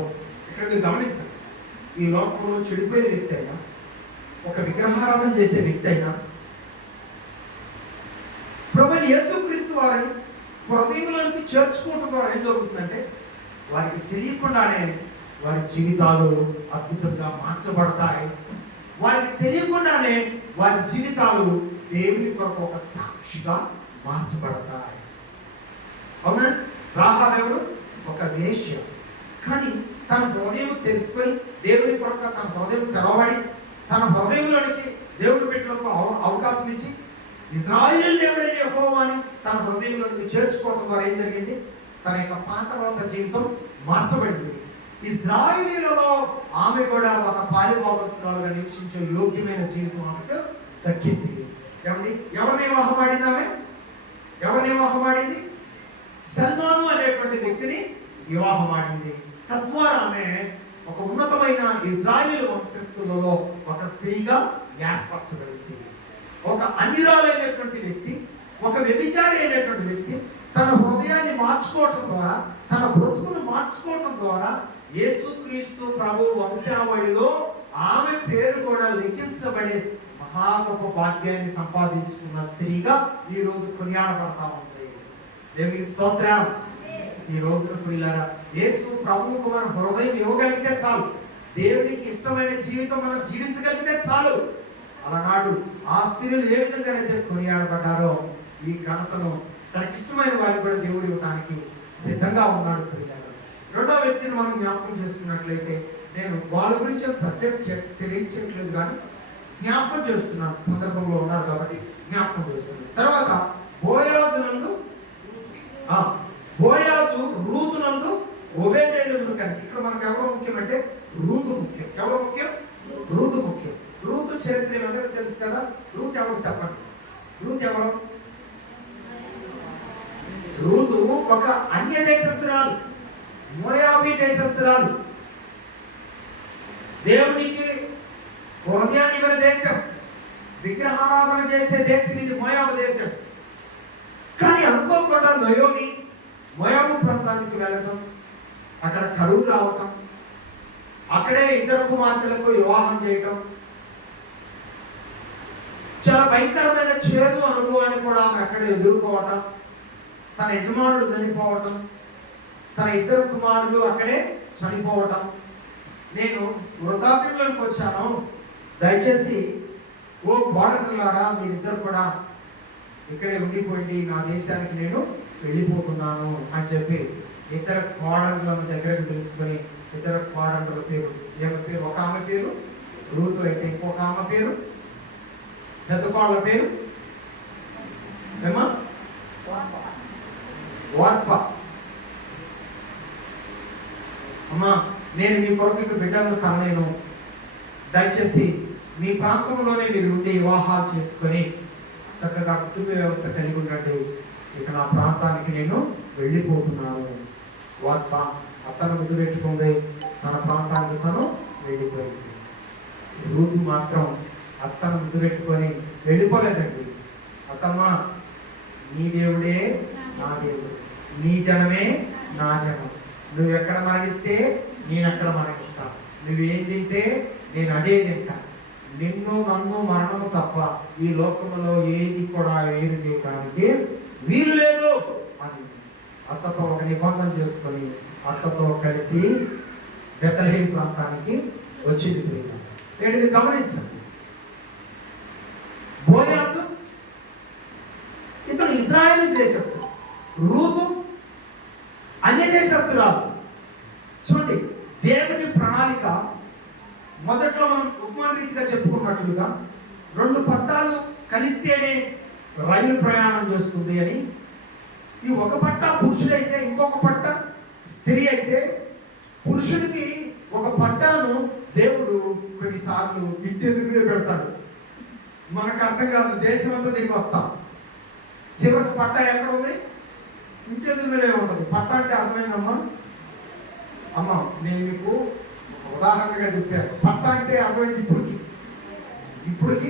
ఇక్కడ మీరు గమనించండి, ఈ లోకంలో చెడిపోయిన వ్యక్తి అయినా, ఒక విగ్రహారాధన చేసే వ్యక్తి అయినా, ప్రభువైన యేసుక్రీస్తు వారిని హృదయంలోనికి చేర్చుకోవడం ద్వారా ఏం జరుగుతుందంటే, వారికి తెలియకుండానే వారి జీవితాలు అద్భుతంగా మార్చబడతాయి. వారికి తెలియకుండానే వారి జీవితాలు దేవుని కొరకు ఒక సాక్షిగా మార్చబడతాయి. అవునా? రాహాబు ఎవరు? ఒక వేశ్య. కానీ తన హృదయం తెలుసుకొని దేవుని కొరకు తన హృదయం తెరవబడి, తన హృదయంలోనికి దేవుని బిడ్డలకు అవకాశం ఇచ్చి, ఇశ్రాయేలు దేవుడైన యెహోవాని తన హృదయంలోనికి చేర్చుకోవడం ద్వారా ఏం జరిగింది? తన యొక్క పాతలోక జీవితం మార్చబడింది. ఇశ్రాయేలీలలో ఆమె కూడా ఒక పాలిభాగస్తురాలుగా నిరీక్షించే యోగ్యమైన జీవితం ఆమెకు దక్కింది. ఎవరిని వివాహమాడింది ఆమె? ఎవరిని వివాహమాడింది? సల్మాను అనేటువంటి వ్యక్తిని వివాహమాడింది. తద్వారా ఆమె ఒక ఉన్నతమైన ఇశ్రాయేలు వంశస్థులలో ఒక స్త్రీగా ఏర్పరచబడింది. ఒక అన్యురాలైనటువంటి వ్యక్తి, ఒక వ్యభిచారి అయినటువంటి వ్యక్తి తన హృదయాన్ని మార్చుకోవటం ద్వారా, తన బ్రతుకును మార్చుకోవటం ద్వారా యేసుక్రీస్తు ప్రభు వంశావళిలో ఆమె పేరు కూడా లిఖించబడే మహా గొప్ప భాగ్యాన్ని సంపాదించుకున్న స్త్రీగా ఈ రోజు కొనియాడబడతా ఉంది. దేవునికి స్తోత్రం. ఈ రోజున ప్రియులారా, యేసు ప్రభువుకు మన హృదయం ఇవ్వగలిగితే చాలు, దేవునికి ఇష్టమైన జీవితం మనం జీవించగలిగితే చాలు. అలనాడు ఆ స్త్రీలు ఏ విధంగానైతే కొనియాడబడ్డారో, ఈ ఘనతను తనకిష్టమైన వారికి కూడా దేవుడు ఇవ్వడానికి సిద్ధంగా ఉన్నాడు ప్రియులారా. రెండో వ్యక్తిని మనం జ్ఞాపకం చేసుకున్నట్లయితే, నేను వాళ్ళ గురించి సబ్జెక్ట్ తెలియచేయట్లేదు కానీ జ్ఞాపకం చేస్తున్నాను, సందర్భంలో ఉన్నారు కాబట్టి జ్ఞాపకం చేస్తున్నాను. తర్వాత బోయాజు రూతునందు ఒబేదేదును కనుక. ఇక్కడ మనకు ఎవరు ముఖ్యమంటే రూతు ముఖ్యం. ఎవరు ముఖ్యం? రూతు ముఖ్యం. రూతు చరిత్ర ఏమంటే తెలుసు కదా. రూతు ఎవరు చెప్పండి? రూతు ఎవరు? రూతు ఒక అన్య దేశస్తురాలు, మోయాబీ దేశస్తురాలు. దేవునికి హృదయాన్ని ఇవ్వని దేశం, విగ్రహారాధన చేసే దేశం ఇది మోయాబు దేశం. కానీ అనుకోకుండా మోయాబు ప్రాంతానికి వెళ్ళటం, అక్కడ కరువు రావటం, అక్కడే ఇద్దరు కుమార్తెలకు వివాహం చేయటం, చాలా భయంకరమైన చేదు అనుభవాన్ని కూడా ఆమె అక్కడే ఎదుర్కోవటం, తన యజమానుడు చనిపోవటం, తన ఇద్దరు కుమారులు అక్కడే చనిపోవటం. నేను వృద్ధాప్యంలోకి వచ్చాను, దయచేసి ఓ కోడళ్ళారా మీరిద్దరు కూడా ఇక్కడే ఉండిపోయింది, నా దేశానికి నేను వెళ్ళిపోతున్నాను అని చెప్పి ఇద్దరు కోడళ్ళను దగ్గరకు తెలుసుకొని, ఇద్దరు కోడళ్ళ పేరు ఏమి పేరు, ఒక ఆమె పేరు రూతు అయితే ఇంకొక ఆమె పేరు, పెద్ద కోడల పేరు ఏమా వార్ప. అమ్మా నేను మీ కొరకు బిడ్డలను కనలేను, దయచేసి మీ ప్రాంతంలోనే మీరు ఉండి వివాహాలు చేసుకొని చక్కగా కుటుంబ వ్యవస్థ కలిగి ఉండండి, ఇక నా ప్రాంతానికి నేను వెళ్ళిపోతున్నాను. వార్ప అతను ముద్దు పెట్టుకుంది, తన ప్రాంతానికి తను వెళ్ళిపోయింది. రూతు మాత్రం అత్తను ముద్దు పెట్టుకొని వెళ్ళిపోలేదండి. అత్తమ్మ నీ దేవుడే నా దేవుడు, నీ జనమే నా జనం, నువ్వు ఎక్కడ మరణిస్తే నేను అక్కడ మరణిస్తా, నువ్వేం తింటే నేను అదే తింటా, నిన్ను నన్ను మరణము తప్ప ఈ లోకంలో ఏది కూడా వేరు చేయడానికి వీలు లేదు అని అత్తతో ఒక నిబంధన చేసుకొని అత్తతో కలిసి బెత్లెహేము ప్రాంతానికి వచ్చింది. ప్రియులారా గమనించండి, బోయాజు ఇతను ఇజ్రాయేలు దేశస్థుడు, రూతు అన్య దేశస్థురాలు. చూడండి, దేవుని ప్రణాళిక మొదట్లో మనం ఉపమాన రీతిగా చెప్పుకున్నట్లుగా 2 పట్టాలు కలిస్తేనే రైలు ప్రయాణం చేస్తుంది అని, ఈ ఒక పట్ట పురుషుడైతే ఇంకొక పట్ట స్త్రీ అయితే, పురుషుడికి ఒక పట్టాను దేవుడు కొన్నిసార్లు ఇంటి ఎదురుగా పెడతాడు. మనకు అర్థం కాదు, దేశం అంతా తిరిగి వస్తాం, చివరికి పట్ట ఎక్కడ ఉంది, ఇంటి ఎదురుగానే ఉంటుంది. పట్ట అంటే అర్థమైందమ్మా? అమ్మ నేను మీకు ఉదాహరణగా చెప్పాను, పట్ట అంటే అర్థమైంది. ఇప్పటికి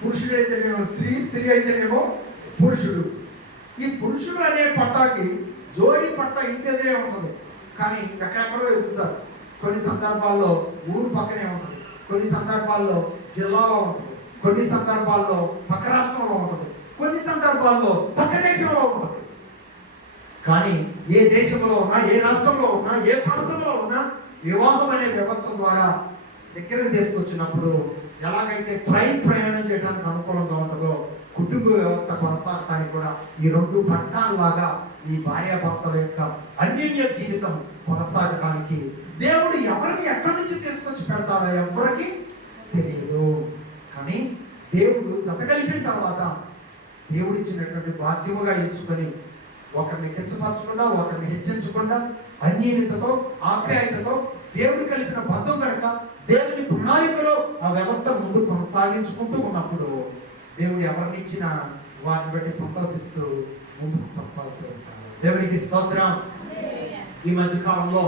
పురుషుడు అయితేనేమో స్త్రీ, స్త్రీ అయితేనేమో పురుషుడు. ఈ పురుషుడు అనే పట్టాకి జోడి పట్ట ఇంటి ఎదురే ఉంటుంది, కానీ ఎక్కడెక్కడో ఎదుగుతారు. కొన్ని సందర్భాల్లో ఊరు పక్కనే ఉంటుంది, కొన్ని సందర్భాల్లో జిల్లాలో ఉంటుంది, కొన్ని సందర్భాల్లో పక్క రాష్ట్రంలో ఉంటుంది, కొన్ని సందర్భాల్లో పక్క దేశంలో ఉంటుంది. కానీ ఏ దేశంలో ఉన్నా, ఏ రాష్ట్రంలో ఉన్నా, ఏ ప్రాంతంలో ఉన్నా వివాహం అనే వ్యవస్థ ద్వారా దగ్గరకు తీసుకొచ్చినప్పుడు ఎలాగైతే ట్రైన్ ప్రయాణం చేయడానికి అనుకూలంగా ఉంటుందో, కుటుంబ వ్యవస్థ కొనసాగటానికి కూడా ఈ 2 పట్టాల్లాగా ఈ భార్యాభర్తల యొక్క అన్యోన్య జీవితం కొనసాగటానికి దేవుడు ఎవరిని ఎక్కడి నుంచి తీసుకొచ్చి పెడతాడో ఎవరికి తెలియదు. కానీ దేవుడు జత కలిపిన తర్వాత దేవుడు ఇచ్చినటువంటి బాధ్యముగా ఎంచుకొని ఒకరిని కించపరచకుండా, ఒకరిని హెచ్చించకుండా, అన్యోన్యతతో ఆప్యాయతతో దేవుడు కలిపిన బంధం కనుక దేవుని ప్రణాళికలో ఆ వ్యవస్థ ముందు కొనసాగించుకుంటూ ఉన్నప్పుడు దేవుడు ఎవరిని ఇచ్చినా వారిని బట్టి సంతోషిస్తూ ముందుకు కొనసాగుతూ ఉంటారు. దేవునికి స్తోత్రం. ఈ మధ్య కాలంలో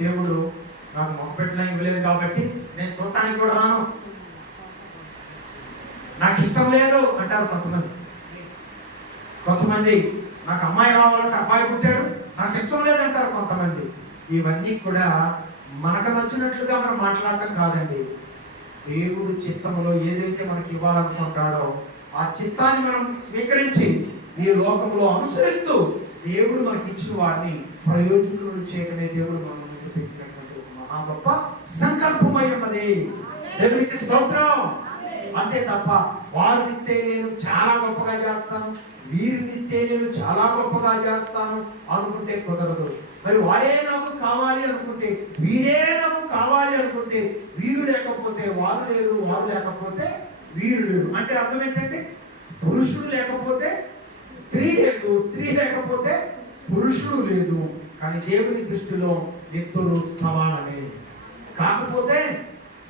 దేవుడు నాకు మొక్కపెట్టలేని ఇవ్వలేదు కాబట్టి నేను చూడటానికి కూడా రాను, నాకు ఇష్టం లేదు అంటారు కొంతమంది. నాకు అమ్మాయి కావాలంటే అబ్బాయి పుట్టాడు, నాకు ఇష్టం లేదంటారు కొంతమంది. ఇవన్నీ కూడా మనకు నచ్చినట్లుగా మనం మాట్లాడటం కాదండి. దేవుడు చిత్తంలో ఏదైతే మనకి ఇవ్వాలనుకుంటాడో ఆ చిత్తాన్ని మనం స్వీకరించి ఈ లోకంలో అనుసరిస్తూ దేవుడు మనకి ఇచ్చిన వారిని ప్రయోజకులు చేయడమే దేవుడు మన ముందు పెట్టినటువంటి మహా గొప్ప సంకల్పమై ఉన్నది. దేవునికి స్తోత్రం. అంతే తప్ప వారినిస్తే నేను చాలా గొప్పగా చేస్తాను, వీరినిస్తే నేను చాలా గొప్పగా చేస్తాను అనుకుంటే కుదరదు. మరి వారే నాకు కావాలి అనుకుంటే, వీరే నాకు కావాలి అనుకుంటే, వీరు లేకపోతే వారు లేరు, వారు లేకపోతే వీరు లేరు. అంటే అర్థం ఏంటంటే పురుషుడు లేకపోతే స్త్రీ లేదు, స్త్రీ లేకపోతే పురుషుడు లేదు. కానీ దేవుని దృష్టిలో ఇద్దరు సమానమే. కాకపోతే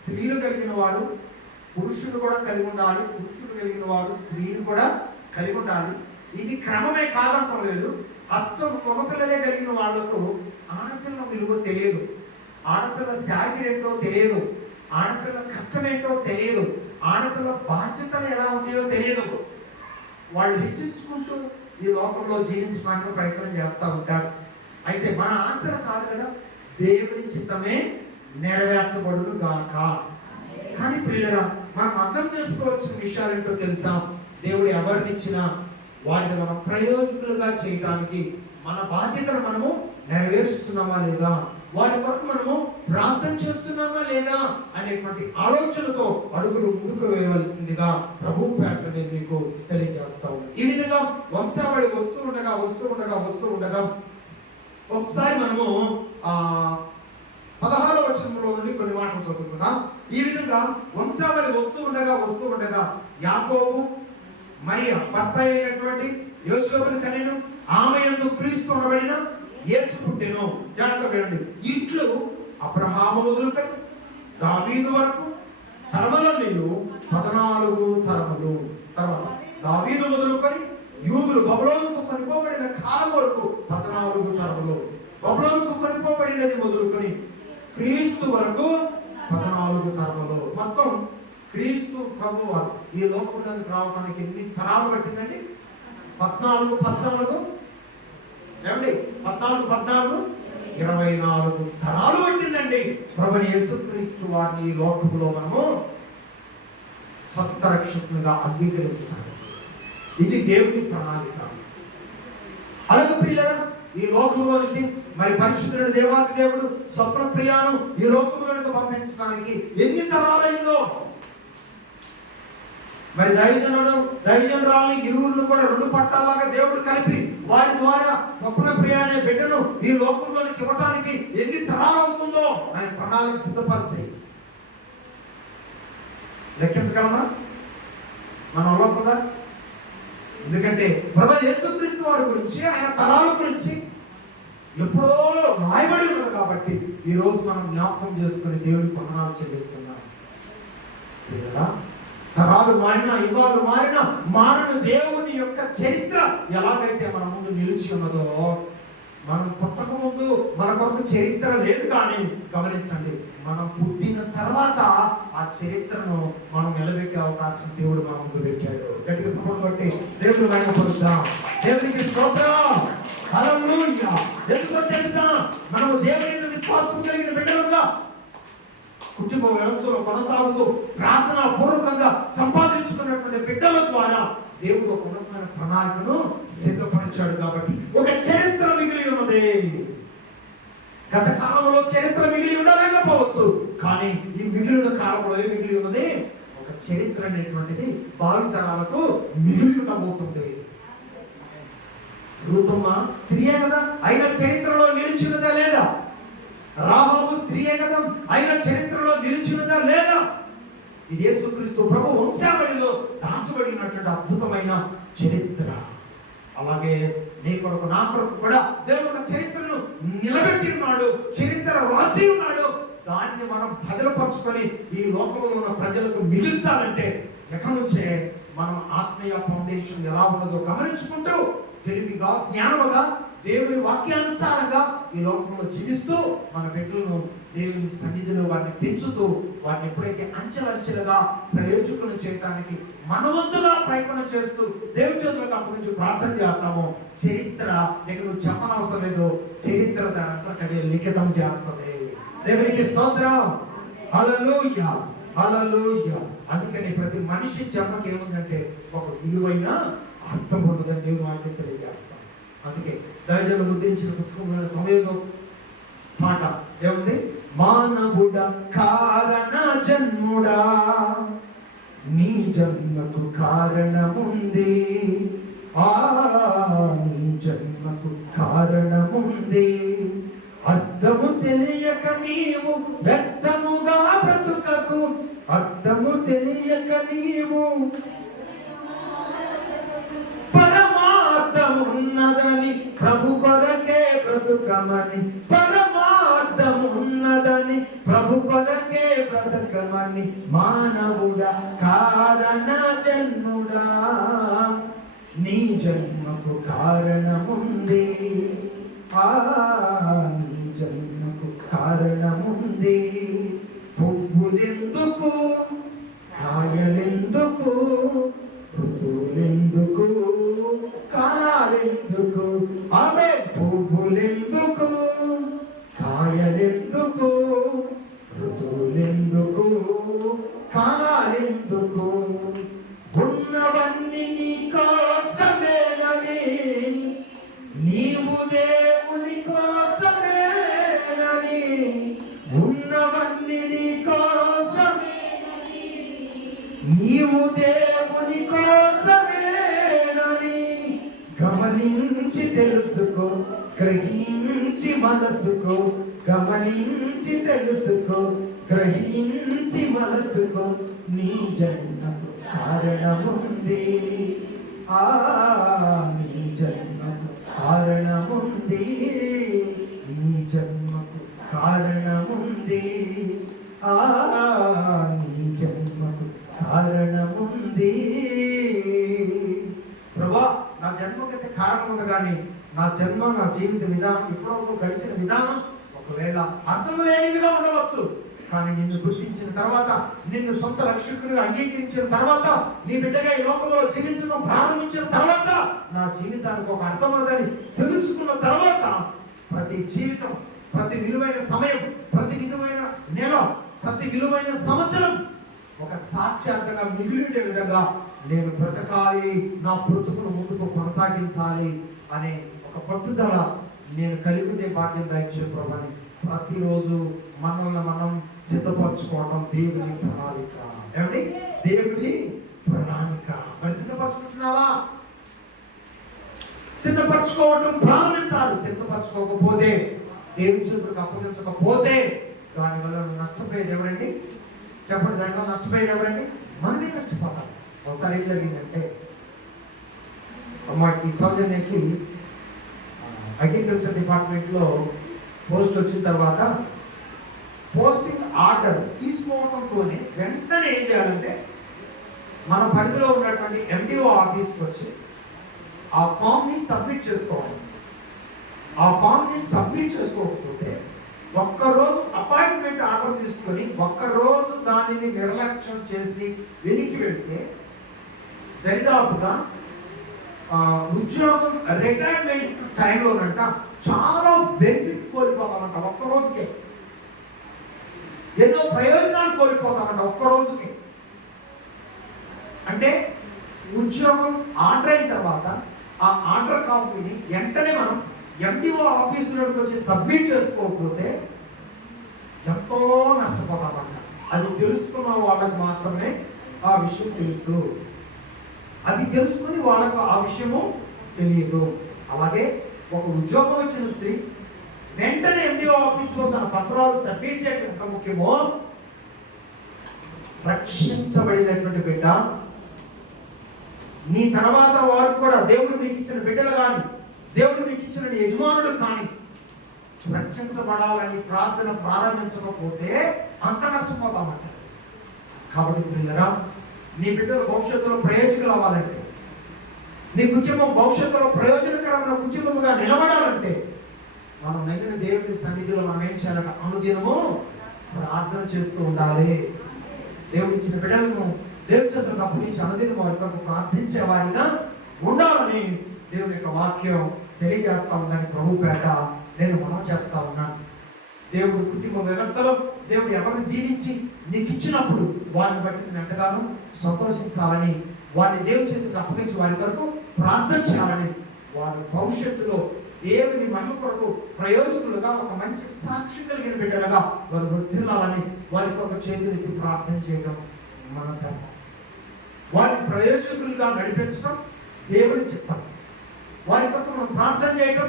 స్త్రీలు కలిగిన వారు పురుషుడు కూడా కలిగి ఉండాలి, పురుషుడు కలిగిన వారు స్త్రీలు కూడా కలిగి ఉండాలి. ఇది క్రమమే కాదంటలేదు. అచ్చం మగపిల్లలే కలిగిన వాళ్లకు ఆడపిల్ల విలువ తెలియదు, ఆడపిల్ల శాఖ ఏంటో తెలియదు, ఆడపిల్ల కష్టం ఏంటో తెలియదు, ఆడపిల్ల బాధ్యతలు ఎలా ఉన్నాయో తెలియదు. వాళ్ళు హెచ్చించుకుంటూ ఈ లోకంలో జీవించడానికి ప్రయత్నం చేస్తూ ఉంటారు. అయితే మన ఆశ కాదు కదా, దేవుని చిత్తమే నెరవేర్చబడును గాక. కానీ ప్రియులరా, మనం అర్థం చేసుకోవాల్సిన విషయాలు ఏంటో తెలుసా? దేవుడు ఎవరినిచ్చినా వాటిని మనం ప్రయోజకులుగా చేయడానికి మన బాధ్యతను మనము నెరవేరుస్తున్నామా లేదా, వారి కొరకు మనము ప్రార్థన చేస్తున్నామా లేదా అనేటువంటి ఆలోచనతో అడుగులు ముందుకు వేయవలసిందిగా ప్రభు పేరట నేను మీకు తెలియజేస్తా ఉన్నాను. ఈ విధంగా వంశావళి వస్తూ ఉండగా ఒకసారి మనము 16వ వచనంలో నుండి కొన్ని మాటలు చదువుకున్నాం. ఈ విధంగా వంశావళి వస్తూ ఉండగా యాకోబు మరియ భర్త అయినటువంటి యోసేపును కనెను. ఆమె యందు క్రీస్తు అనబడిన యేసు పుట్టెను. జాగ్రత్త వినండి. ఇట్లు అబ్రహాము మొదలుకొని దావీదు వరకు తరములన్నీ 14 తరములు. తర్వాత దావీదు మొదలుకొని యూదులు బబులోనుకు కొనిపోబడిన కాలం వరకు 14 తరములు. బబులోనుకు కొనిపోబడినది మొదలుకొని క్రీస్తు వరకు 14 తరములు. మొత్తం క్రీస్తు ప్రభువు ఈ లోకంలోకి రావడానికి ఎన్ని తరాలు పట్టిందండి? 14 ఏమండి? 14 24 తరాలు పట్టిందండి ప్రభుని యేసుక్రీస్తు వారిని ఈ లోకములో మనము సొంత రక్షకునిగా అంగీకరించాలి. ఇది దేవుని ప్రణాళిక. అలాగే ప్రియులారా, ఈ లోకంలోనికి మరి పరిశుద్ధుడు దేవాది దేవుడు స్వప్న ప్రియాను ఈ లోకంలోనికి పంపించడానికి ఎన్ని తరాలైందో. మరి దైవజనురాలని ఇరువురు కూడా 2 పట్టాలాగా దేవుడు కలిపి వారి ద్వారా స్వప్న ప్రియ అనే బిడ్డను ఈ లోకంలోనికి ఇవ్వటానికి ఎన్ని తరాలు అవుతుందో ఆయన ప్రణాళిక సిద్ధపరిచి లెక్కించగలమా? మన అవుతుందా? ఎందుకంటే ప్రభు యేసుక్రీస్తు వారి గురించి, ఆయన తరాల గురించి ఎప్పుడో రాయబడి ఉన్నది కాబట్టి ఈ రోజు మనం జ్ఞాపకం చేసుకుని దేవుడికి వందనాలు చెల్లిస్తున్నాం. తరాలు మారినా, యుగాలు మారినా మారని దేవుని యొక్క చరిత్ర ఎలాగైతే మన ముందు నిలిచి ఉన్నదో, మనం పుట్టక ముందు మన కొరకు చరిత్ర లేదు. కానీ గమనించండి, మనం పుట్టిన తర్వాత ఆ చరిత్రను మనం నిలబెట్టే అవకాశం దేవుడు మన ముందు పెట్టాడు. గట్టిగా సపోర్ట్ కొట్టి దేవుడు మహిమపరుద్దాం. దేవునికి స్తోత్రం. హల్లెలూయా. ఎందుకో తెలుసా? మనము దేవుని విశ్వాసం కలిగిన బిడ్డలుగా కుటుంబ వ్యవస్థలో కొనసాగుతూ ప్రార్థన పూర్వకంగా సంపాదించుకున్నటువంటి బిడ్డల ద్వారా దేవుడు ఒక ఉన్నతమైన ప్రణాళికను సిద్ధపరిచాడు. కాబట్టి ఒక చరిత్ర మిగిలి ఉన్నది. గత కాలంలో చరిత్ర మిగిలి ఉండలేకపోవచ్చు, కానీ ఈ మిగిలిన కాలంలో ఏం మిగిలి ఉన్నది? ఒక చరిత్ర అనేటువంటిది భావితరాలకు మిగిలి ఉండబోతుంది. రూతమ్మ స్త్రీయే కదా, అయిన చరిత్రలో నిలిచినదా లేదా? రాహాబు స్త్రీయే కదా, అయిన చరిత్రలో నిలిచినదా లేదా? ఇది యేసుక్రీస్తు ప్రభు వంశావళిలో దాచబడినటువంటి అద్భుతమైన చరిత్ర. అలాగే నీ కొరకు నా కొరకు కూడా దేవుడు ఒక చరిత్రను నిలబెట్టి ఉన్నాడు, చరిత్ర రాసి ఉన్నాడు. దాన్ని మనం భద్రపరుచుకొని ఈ లోకంలో ఉన్న ప్రజలకు మిగిల్చాలంటే ఎక్కడి నుంచే మనం ఆత్మీయ ఫౌండేషన్ ఎలా ఉన్నదో గమనించుకుంటూ తెలివిగా, జ్ఞానముగా, దేవుని వాక్యానుసారంగా ఈ లోకంలో జీవిస్తూ మన బిడ్డలను దేవుని సన్నిధిలో వారిని పెంచుతూ వారిని ఎప్పుడైతే అంచెలంచెలుగా ప్రయోజకులను చేయడానికి మనవంతుగా ప్రయత్నం చేస్తూ దేవుని చేతులకు అప్పటి నుంచి ప్రార్థన చేస్తామో, చరిత్ర నీకు నువ్వు చెప్పనవసరం లేదు, చరిత్ర దానంతా లిఖితం చేస్తుంది. దేవునికి స్తోత్రం. హల్లెలూయా, హల్లెలూయా. అందుకని ప్రతి మనిషి జన్మకి ఏముందంటే ఒక విలువైన అర్థం ఉన్నదని దేవుని వాక్యం తెలియజేస్తాం. అందుకే దైవజనులు ముద్రించిన పుస్తకంలో 9వ మాట ఏముంది? మానవుడ కారణ జన్ముడా, నీ జన్మకు కారణముంది. నీ జన్మకు కారణముంది. అర్థము తెలియక నీవు వ్యర్థముగా బ్రతుకకు. అర్థము తెలియక నీవు పరమార్థమున్నదని ప్రభు కొరకే బ్రతుకమని, పరమార్థమున్నదని ప్రభు కొరకే బ్రతుకమని, మానవుడా కారణ జన్ముడా, నీ జన్మకు కారణముంది. నీ జన్మకు కారణముంది. పువ్వులెందుకు, కాయలెందుకు, ఋతువులెందుకు, కాలాలెందుకు? ఆమె పువ్వులెందుకు, కాయలెందుకు, దేవుని కోసమేనని, ఉన్నవన్నీ నీ కోసమేనని, నీవు దేవుని కోసమేనని గమనించి తెలుసుకో, గ్రహించి మనసుకో, గమనించి తెలుసుకో, గ్రహించి మనసుకో. నీ జన్మకు కారణముంది, నీ జన్మకు కారణముంది, నీ జన్మకు కారణముంది, నీ జన్మకు కారణముంది. ప్రభా, నా జన్మకైతే కారణం ఉంది, కానీ నా జన్మ, నా జీవిత విధానం, ఇప్పటివరకు గడిచిన విధానం ఒకవేళ అర్థం లేనివిగా ఉండవచ్చు. కానీ నిన్ను గుర్తించిన తర్వాత, నిన్ను సొంత రక్షకుడిగా అంగీకరించిన తర్వాత, నీ బిడ్డగా ఈ లోకంలో జీవించడం ప్రారంభించిన తర్వాత, నా జీవితానికి ఒక అర్థం ఉన్నదని తెలుసుకున్న తర్వాత, ప్రతి జీవితం, ప్రతి విలువైన సమయం, ప్రతి విలువైన నెల, ప్రతి విలువైన సంవత్సరం ఒక సాక్ష్యార్థంగా మిగిలిడే విధంగా నేను బ్రతకాలి, నా బ్రతుకును ముందుకు కొనసాగించాలి అనే ఒక పట్టుదల నేను కలిగి ఉండే భాగ్యం దయచే ప్రభుని ప్రతిరోజు మనల్ని మనం సిద్ధపరచుకోవడం దేవుని ప్రణాళిక. ఏమండి? దేవుని ప్రణాళిక. మరి సిద్ధపరచుకుంటున్నావా? సిద్ధపరచుకోవడం ప్రారంభించాలి. సిద్ధపరచుకోకపోతే, దేవుని చేతులకు అప్పగించకపోతే దానివల్ల నష్టపోయేది ఎవరండి? చెప్పండి, దానివల్ల నష్టపోయేది ఎవరండి? మనమే నష్టపోతాం. ఒకసారి ఏం జరిగిందంటే, అమ్మాయికి సౌజన్యకి అగ్రికల్చర్ డిపార్ట్మెంట్లో పోస్ట్ వచ్చిన తర్వాత పోస్టింగ్ ఆర్డర్ తీసుకోవడంతోనే వెంటనే ఏం చేయాలంటే, మన పరిధిలో ఉన్నటువంటి ఎండిఓ ఆఫీస్కి వచ్చి ఆ ఫామ్ని సబ్మిట్ చేసుకోవాలి. ఆ ఫామ్ని సబ్మిట్ చేసుకోకపోతే ఒక్కరోజు అపాయింట్మెంట్ ఆర్డర్ తీసుకొని ఒక్కరోజు దానిని నిర్లక్ష్యం చేసి వెనక్కి వెళ్తే దరిదాపుగా ఉద్యోగం రిటైర్మెంట్ టైంలోనంట చాలా బెనిఫిట్ కోల్పోతామంట. ఒక్కరోజుకే ఎన్నో ప్రయోజనాలు కోల్పోతామంట ఒక్కరోజుకే. అంటే ఉద్యోగం ఆర్డర్ అయిన తర్వాత ఆ ఆర్డర్ కాపీని వెంటనే మనం ఎండిఓ ఆఫీసులోకి వచ్చి సబ్మిట్ చేసుకోకపోతే ఎంతో నష్టపోతామంట. అది తెలుసుకున్న వాళ్ళకి మాత్రమే ఆ విషయం తెలుసు. అది తెలుసుకుని వాళ్ళకు ఆ విషయము తెలియదు. అలాగే ఒక ఉద్యోగం వచ్చిన స్త్రీ వెంటనే ఎండిఓ ఆఫీసులో తన పత్రాలు సబ్మిట్ చేయడం ఎంత ముఖ్యమో, రక్షించబడినటువంటి బిడ్డ, నీ తర్వాత వారు కూడా దేవుడు మీకు ఇచ్చిన బిడ్డలు కానీ, దేవుడు మీకు ఇచ్చిన యజమానులు కానీ రక్షించబడాలని ప్రార్థన ప్రారంభించకపోతే అంత నష్టపోతామంట. కాబట్టి పిల్లరా, నీ బిడ్డలు భవిష్యత్తులో ప్రయోజకులు అవ్వాలంటే, నీ కుటుంబం భవిష్యత్తులో ప్రయోజనకరమైన కుటుంబముగా నిలబడాలంటే, మనం నమ్మిన దేవుని సన్నిధిలో మనం ఏం చేయాలంటే అనుదినము ప్రార్థన చేస్తూ ఉండాలి. దేవుడు ఇచ్చిన బిడ్డలను దేవుని చేతులకు అప్పగించి అనుదినం వారి కొరకు ప్రార్థించే వారిగా ఉండాలని దేవుని యొక్క వాక్యం తెలియజేస్తా ఉందని ప్రభు పేట నేను మనం చేస్తా ఉన్నాను. దేవుడు కుటుంబ వ్యవస్థలో దేవుడు ఎవరిని దీవించి నీకు ఇచ్చినప్పుడు వారిని బట్టి నేను ఎంతగానో సంతోషించాలని, వారిని దేవుని చేతులకు అప్పగించి వారి కొరకు ప్రార్థన చేయాలని, వారి భవిష్యత్తులో దేవుని మహిమ కొరకు ప్రయోజకులుగా ఒక మంచి సాక్షి కలిగిన బిడ్డలుగా వారు వర్ధిల్లాలని వారి కొరకు చేతులెత్తి ప్రార్థన చేయడం మన ధర్మం. వారి ప్రయోజకులుగా నడిపించడం దేవుని చిత్తం. వారి కొరకు మనం ప్రార్థన చేయడం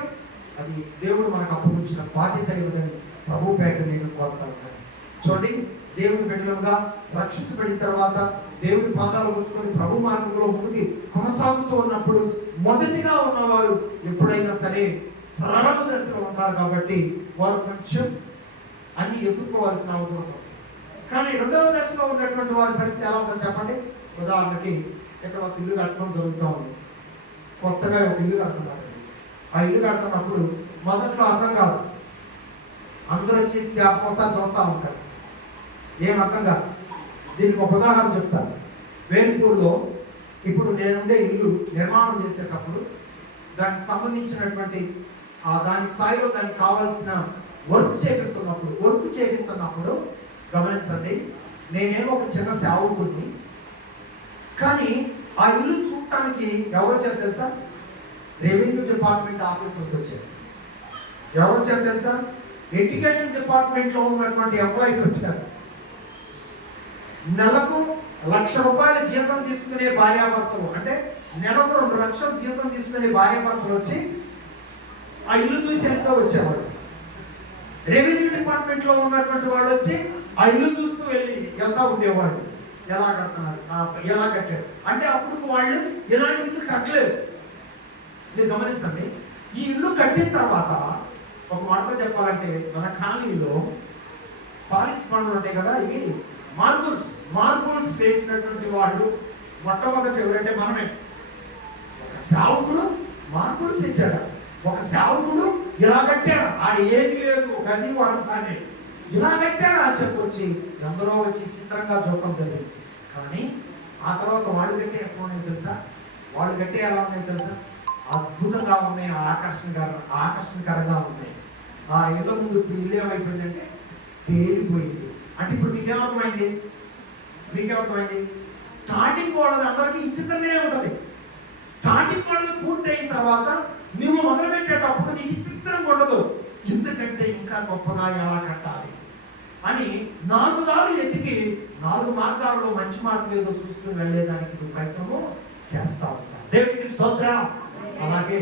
అది దేవుడు మనకు అప్పగించిన బాధ్యత ఇవ్వదని ప్రభు పేట నేను కోరుతా ఉన్నాను. చూడండి, దేవుని బిడ్డలుగా రక్షించబడిన తర్వాత దేవుని పాదాలు ఉంచుకొని ప్రభు మార్గంలో ముందుకి కొనసాగుతూ ఉన్నప్పుడు మొదటిగా ఉన్నవారు ఎప్పుడైనా సరే ప్రారంభ దశలో ఉంటారు. కాబట్టి వారు కొంచెం అన్ని ఎదుర్కోవాల్సిన అవసరం ఉంది. కానీ రెండవ దశలో ఉన్నటువంటి వారి పరిస్థితి ఎలా ఉంటుందో చెప్పండి. ఉదాహరణకి ఇక్కడ ఒక ఇల్లు కట్టడం జరుగుతూ ఉంది. కొత్తగా ఒక ఇల్లు కడుతున్నారు. ఆ ఇల్లు కడుతున్నప్పుడు మొదట్లో అర్థం కాదు. అందరూ వచ్చి ఒకసారి చూస్తూ ఉంటారు, ఏం అర్థం కాదు. దీనికి ఒక ఉదాహరణ చెప్తాను. వేల్పూర్లో ఇప్పుడు నేనుండే ఇల్లు నిర్మాణం చేసేటప్పుడు దానికి సంబంధించినటువంటి దాని స్థాయిలో దానికి కావాల్సిన వర్క్ చేపిస్తున్నప్పుడు గమనించండి, నేనేమో ఒక చిన్న సేవకుడిని. కానీ ఆ ఇల్లు చూడటానికి ఎవరు వచ్చారు తెలుసా? రెవెన్యూ డిపార్ట్మెంట్ ఆఫీసర్స్ వచ్చారు. ఎవరు వచ్చారు తెలుసా? ఎడ్యుకేషన్ డిపార్ట్మెంట్లో ఉన్నటువంటి ఎంప్లాయీస్ వచ్చారు. నెలకు ₹1,00,000 జీతం తీసుకునే భార్యాభర్తలు, అంటే నెలకు 2 లక్షల జీతం తీసుకునే భార్యాభర్తలు వచ్చి ఆ ఇల్లు చూసి ఎంతో వచ్చేవాడు. రెవెన్యూ డిపార్ట్మెంట్లో ఉన్నటువంటి వాళ్ళు వచ్చి ఆ ఇల్లు చూస్తూ వెళ్తా ఉండేవాళ్ళు. ఎలా కడుతున్నారు, ఎలా కట్టారు అంటే. అప్పుడు వాళ్ళు ఎలాంటి ఇల్లు కట్టలేదు. మీరు గమనించండి, ఈ ఇల్లు కట్టిన తర్వాత ఒక మాటతో చెప్పాలంటే మన కాలనీలో పాలిష్ పనులు ఉంటాయి కదా, ఇవి మార్బుల్స్ వేసినటువంటి వాళ్ళు మొట్టమొదటి ఎవరంటే మనమే. ఒక సేవకుడు మార్బుల్స్ వేసాడు, ఒక సేవకుడు ఇలా కట్టాడు, ఆడ ఏమీ లేదు, ఒక గది వరంగానే ఇలా కట్టాడు అని చెప్పొచ్చి ఎందరో వచ్చి చిత్రంగా చూడటం జరిగింది. కానీ ఆ తర్వాత వాళ్ళు కట్టే ఎట్లా ఉన్నాయి తెలుసా? వాళ్ళు కట్టే ఎలా ఉన్నాయి తెలుసా? అద్భుతంగా ఉన్నాయి, ఆకర్షణకరంగా ఉన్నాయి. ఆ ఇళ్ళ ముందు ఇప్పుడు ఇల్లు ఏమైపోయిందంటే తేలిపోయింది. అంటే ఇప్పుడు మీకేమర్థమైంది? స్టార్టింగ్ వాళ్ళది అందరికీ ఈ చిత్రమే ఉంటుంది. స్టార్టింగ్ వాళ్ళు పూర్తి అయిన తర్వాత నువ్వు మొదలు పెట్టేటప్పుడు నీకు ఈ చిత్రం ఉండదు. ఎందుకంటే ఇంకా గొప్పగా ఎలా కట్టాలి అని 4 దారులు ఎతికి 4 మార్గాల్లో మంచి మార్గం ఏదో చూసుకుని వెళ్ళేదానికి నువ్వు ప్రయత్నము చేస్తా ఉంటావు. దేవుడికి స్తోత్రం. అలాగే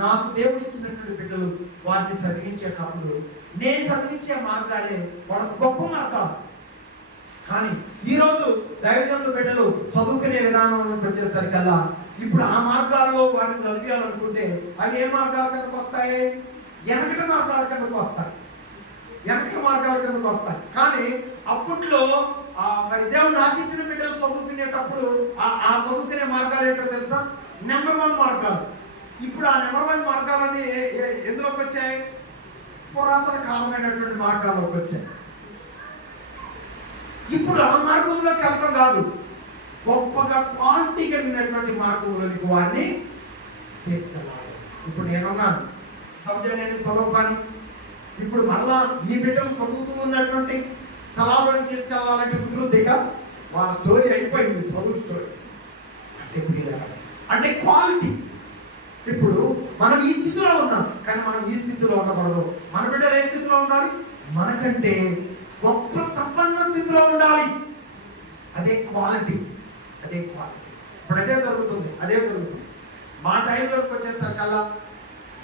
నాకు దేవుడు ఇచ్చినటువంటి బిడ్డలు వారిని చదివించేటప్పుడు నేను చదివించే మార్గాలే వాళ్ళకు గొప్ప మార్గాలు. కానీ ఈరోజు దైవజనుల బిడ్డలు చదువుకునే విధానంలోకి వచ్చేసరికల్లా ఇప్పుడు ఆ మార్గాల్లో వారిని చదివేయాలనుకుంటే అవి ఏ మార్గాల కిందకు వస్తాయి? వెనకటి మార్గాల కిందకు వస్తాయి. కానీ అప్పట్లో మరి దేవుడు నాకు ఇచ్చిన బిడ్డలు చదువుకునేటప్పుడు ఆ చదువుకునే మార్గాలు ఏంటో తెలుసా? నెంబర్ 1 మార్గాలు. ఇప్పుడు ఆ నెంబర్ 1 మార్గాలన్నీ ఎందులోకి వచ్చాయి? పురాతన కాలమైనటువంటి మార్గాల్లోకి వచ్చాయి. ఇప్పుడు ఆ మార్గంలోకి వెళ్ళడం కాదు, గొప్పగా క్వాలిటీ కలిగినటువంటి మార్గంలోనికి వారిని తీసుకెళ్ళాలి. ఇప్పుడు నేనున్నాను సౌజన్యాన్ని స్వరూపాన్ని. ఇప్పుడు మళ్ళా ఈ బిడ్డలు చదువుతూ ఉన్నటువంటి కళాలను తీసుకెళ్ళాలంటే కుదురుద్దిక. వాళ్ళ స్టోరీ అయిపోయింది, చదువు స్టోరీ అంటే క్వాలిటీ. ఇప్పుడు మనం ఈ స్థితిలో ఉన్నాం, కానీ మనం ఈ స్థితిలో ఉండకూడదు. మన బిడ్డలు ఏ స్థితిలో ఉండాలి? మనకంటే గొప్ప సంపన్న స్థితిలో ఉండాలి. అదే క్వాలిటీ. ఇప్పుడు అదే జరుగుతుంది. మా టైంలోకి వచ్చేసరికల్లా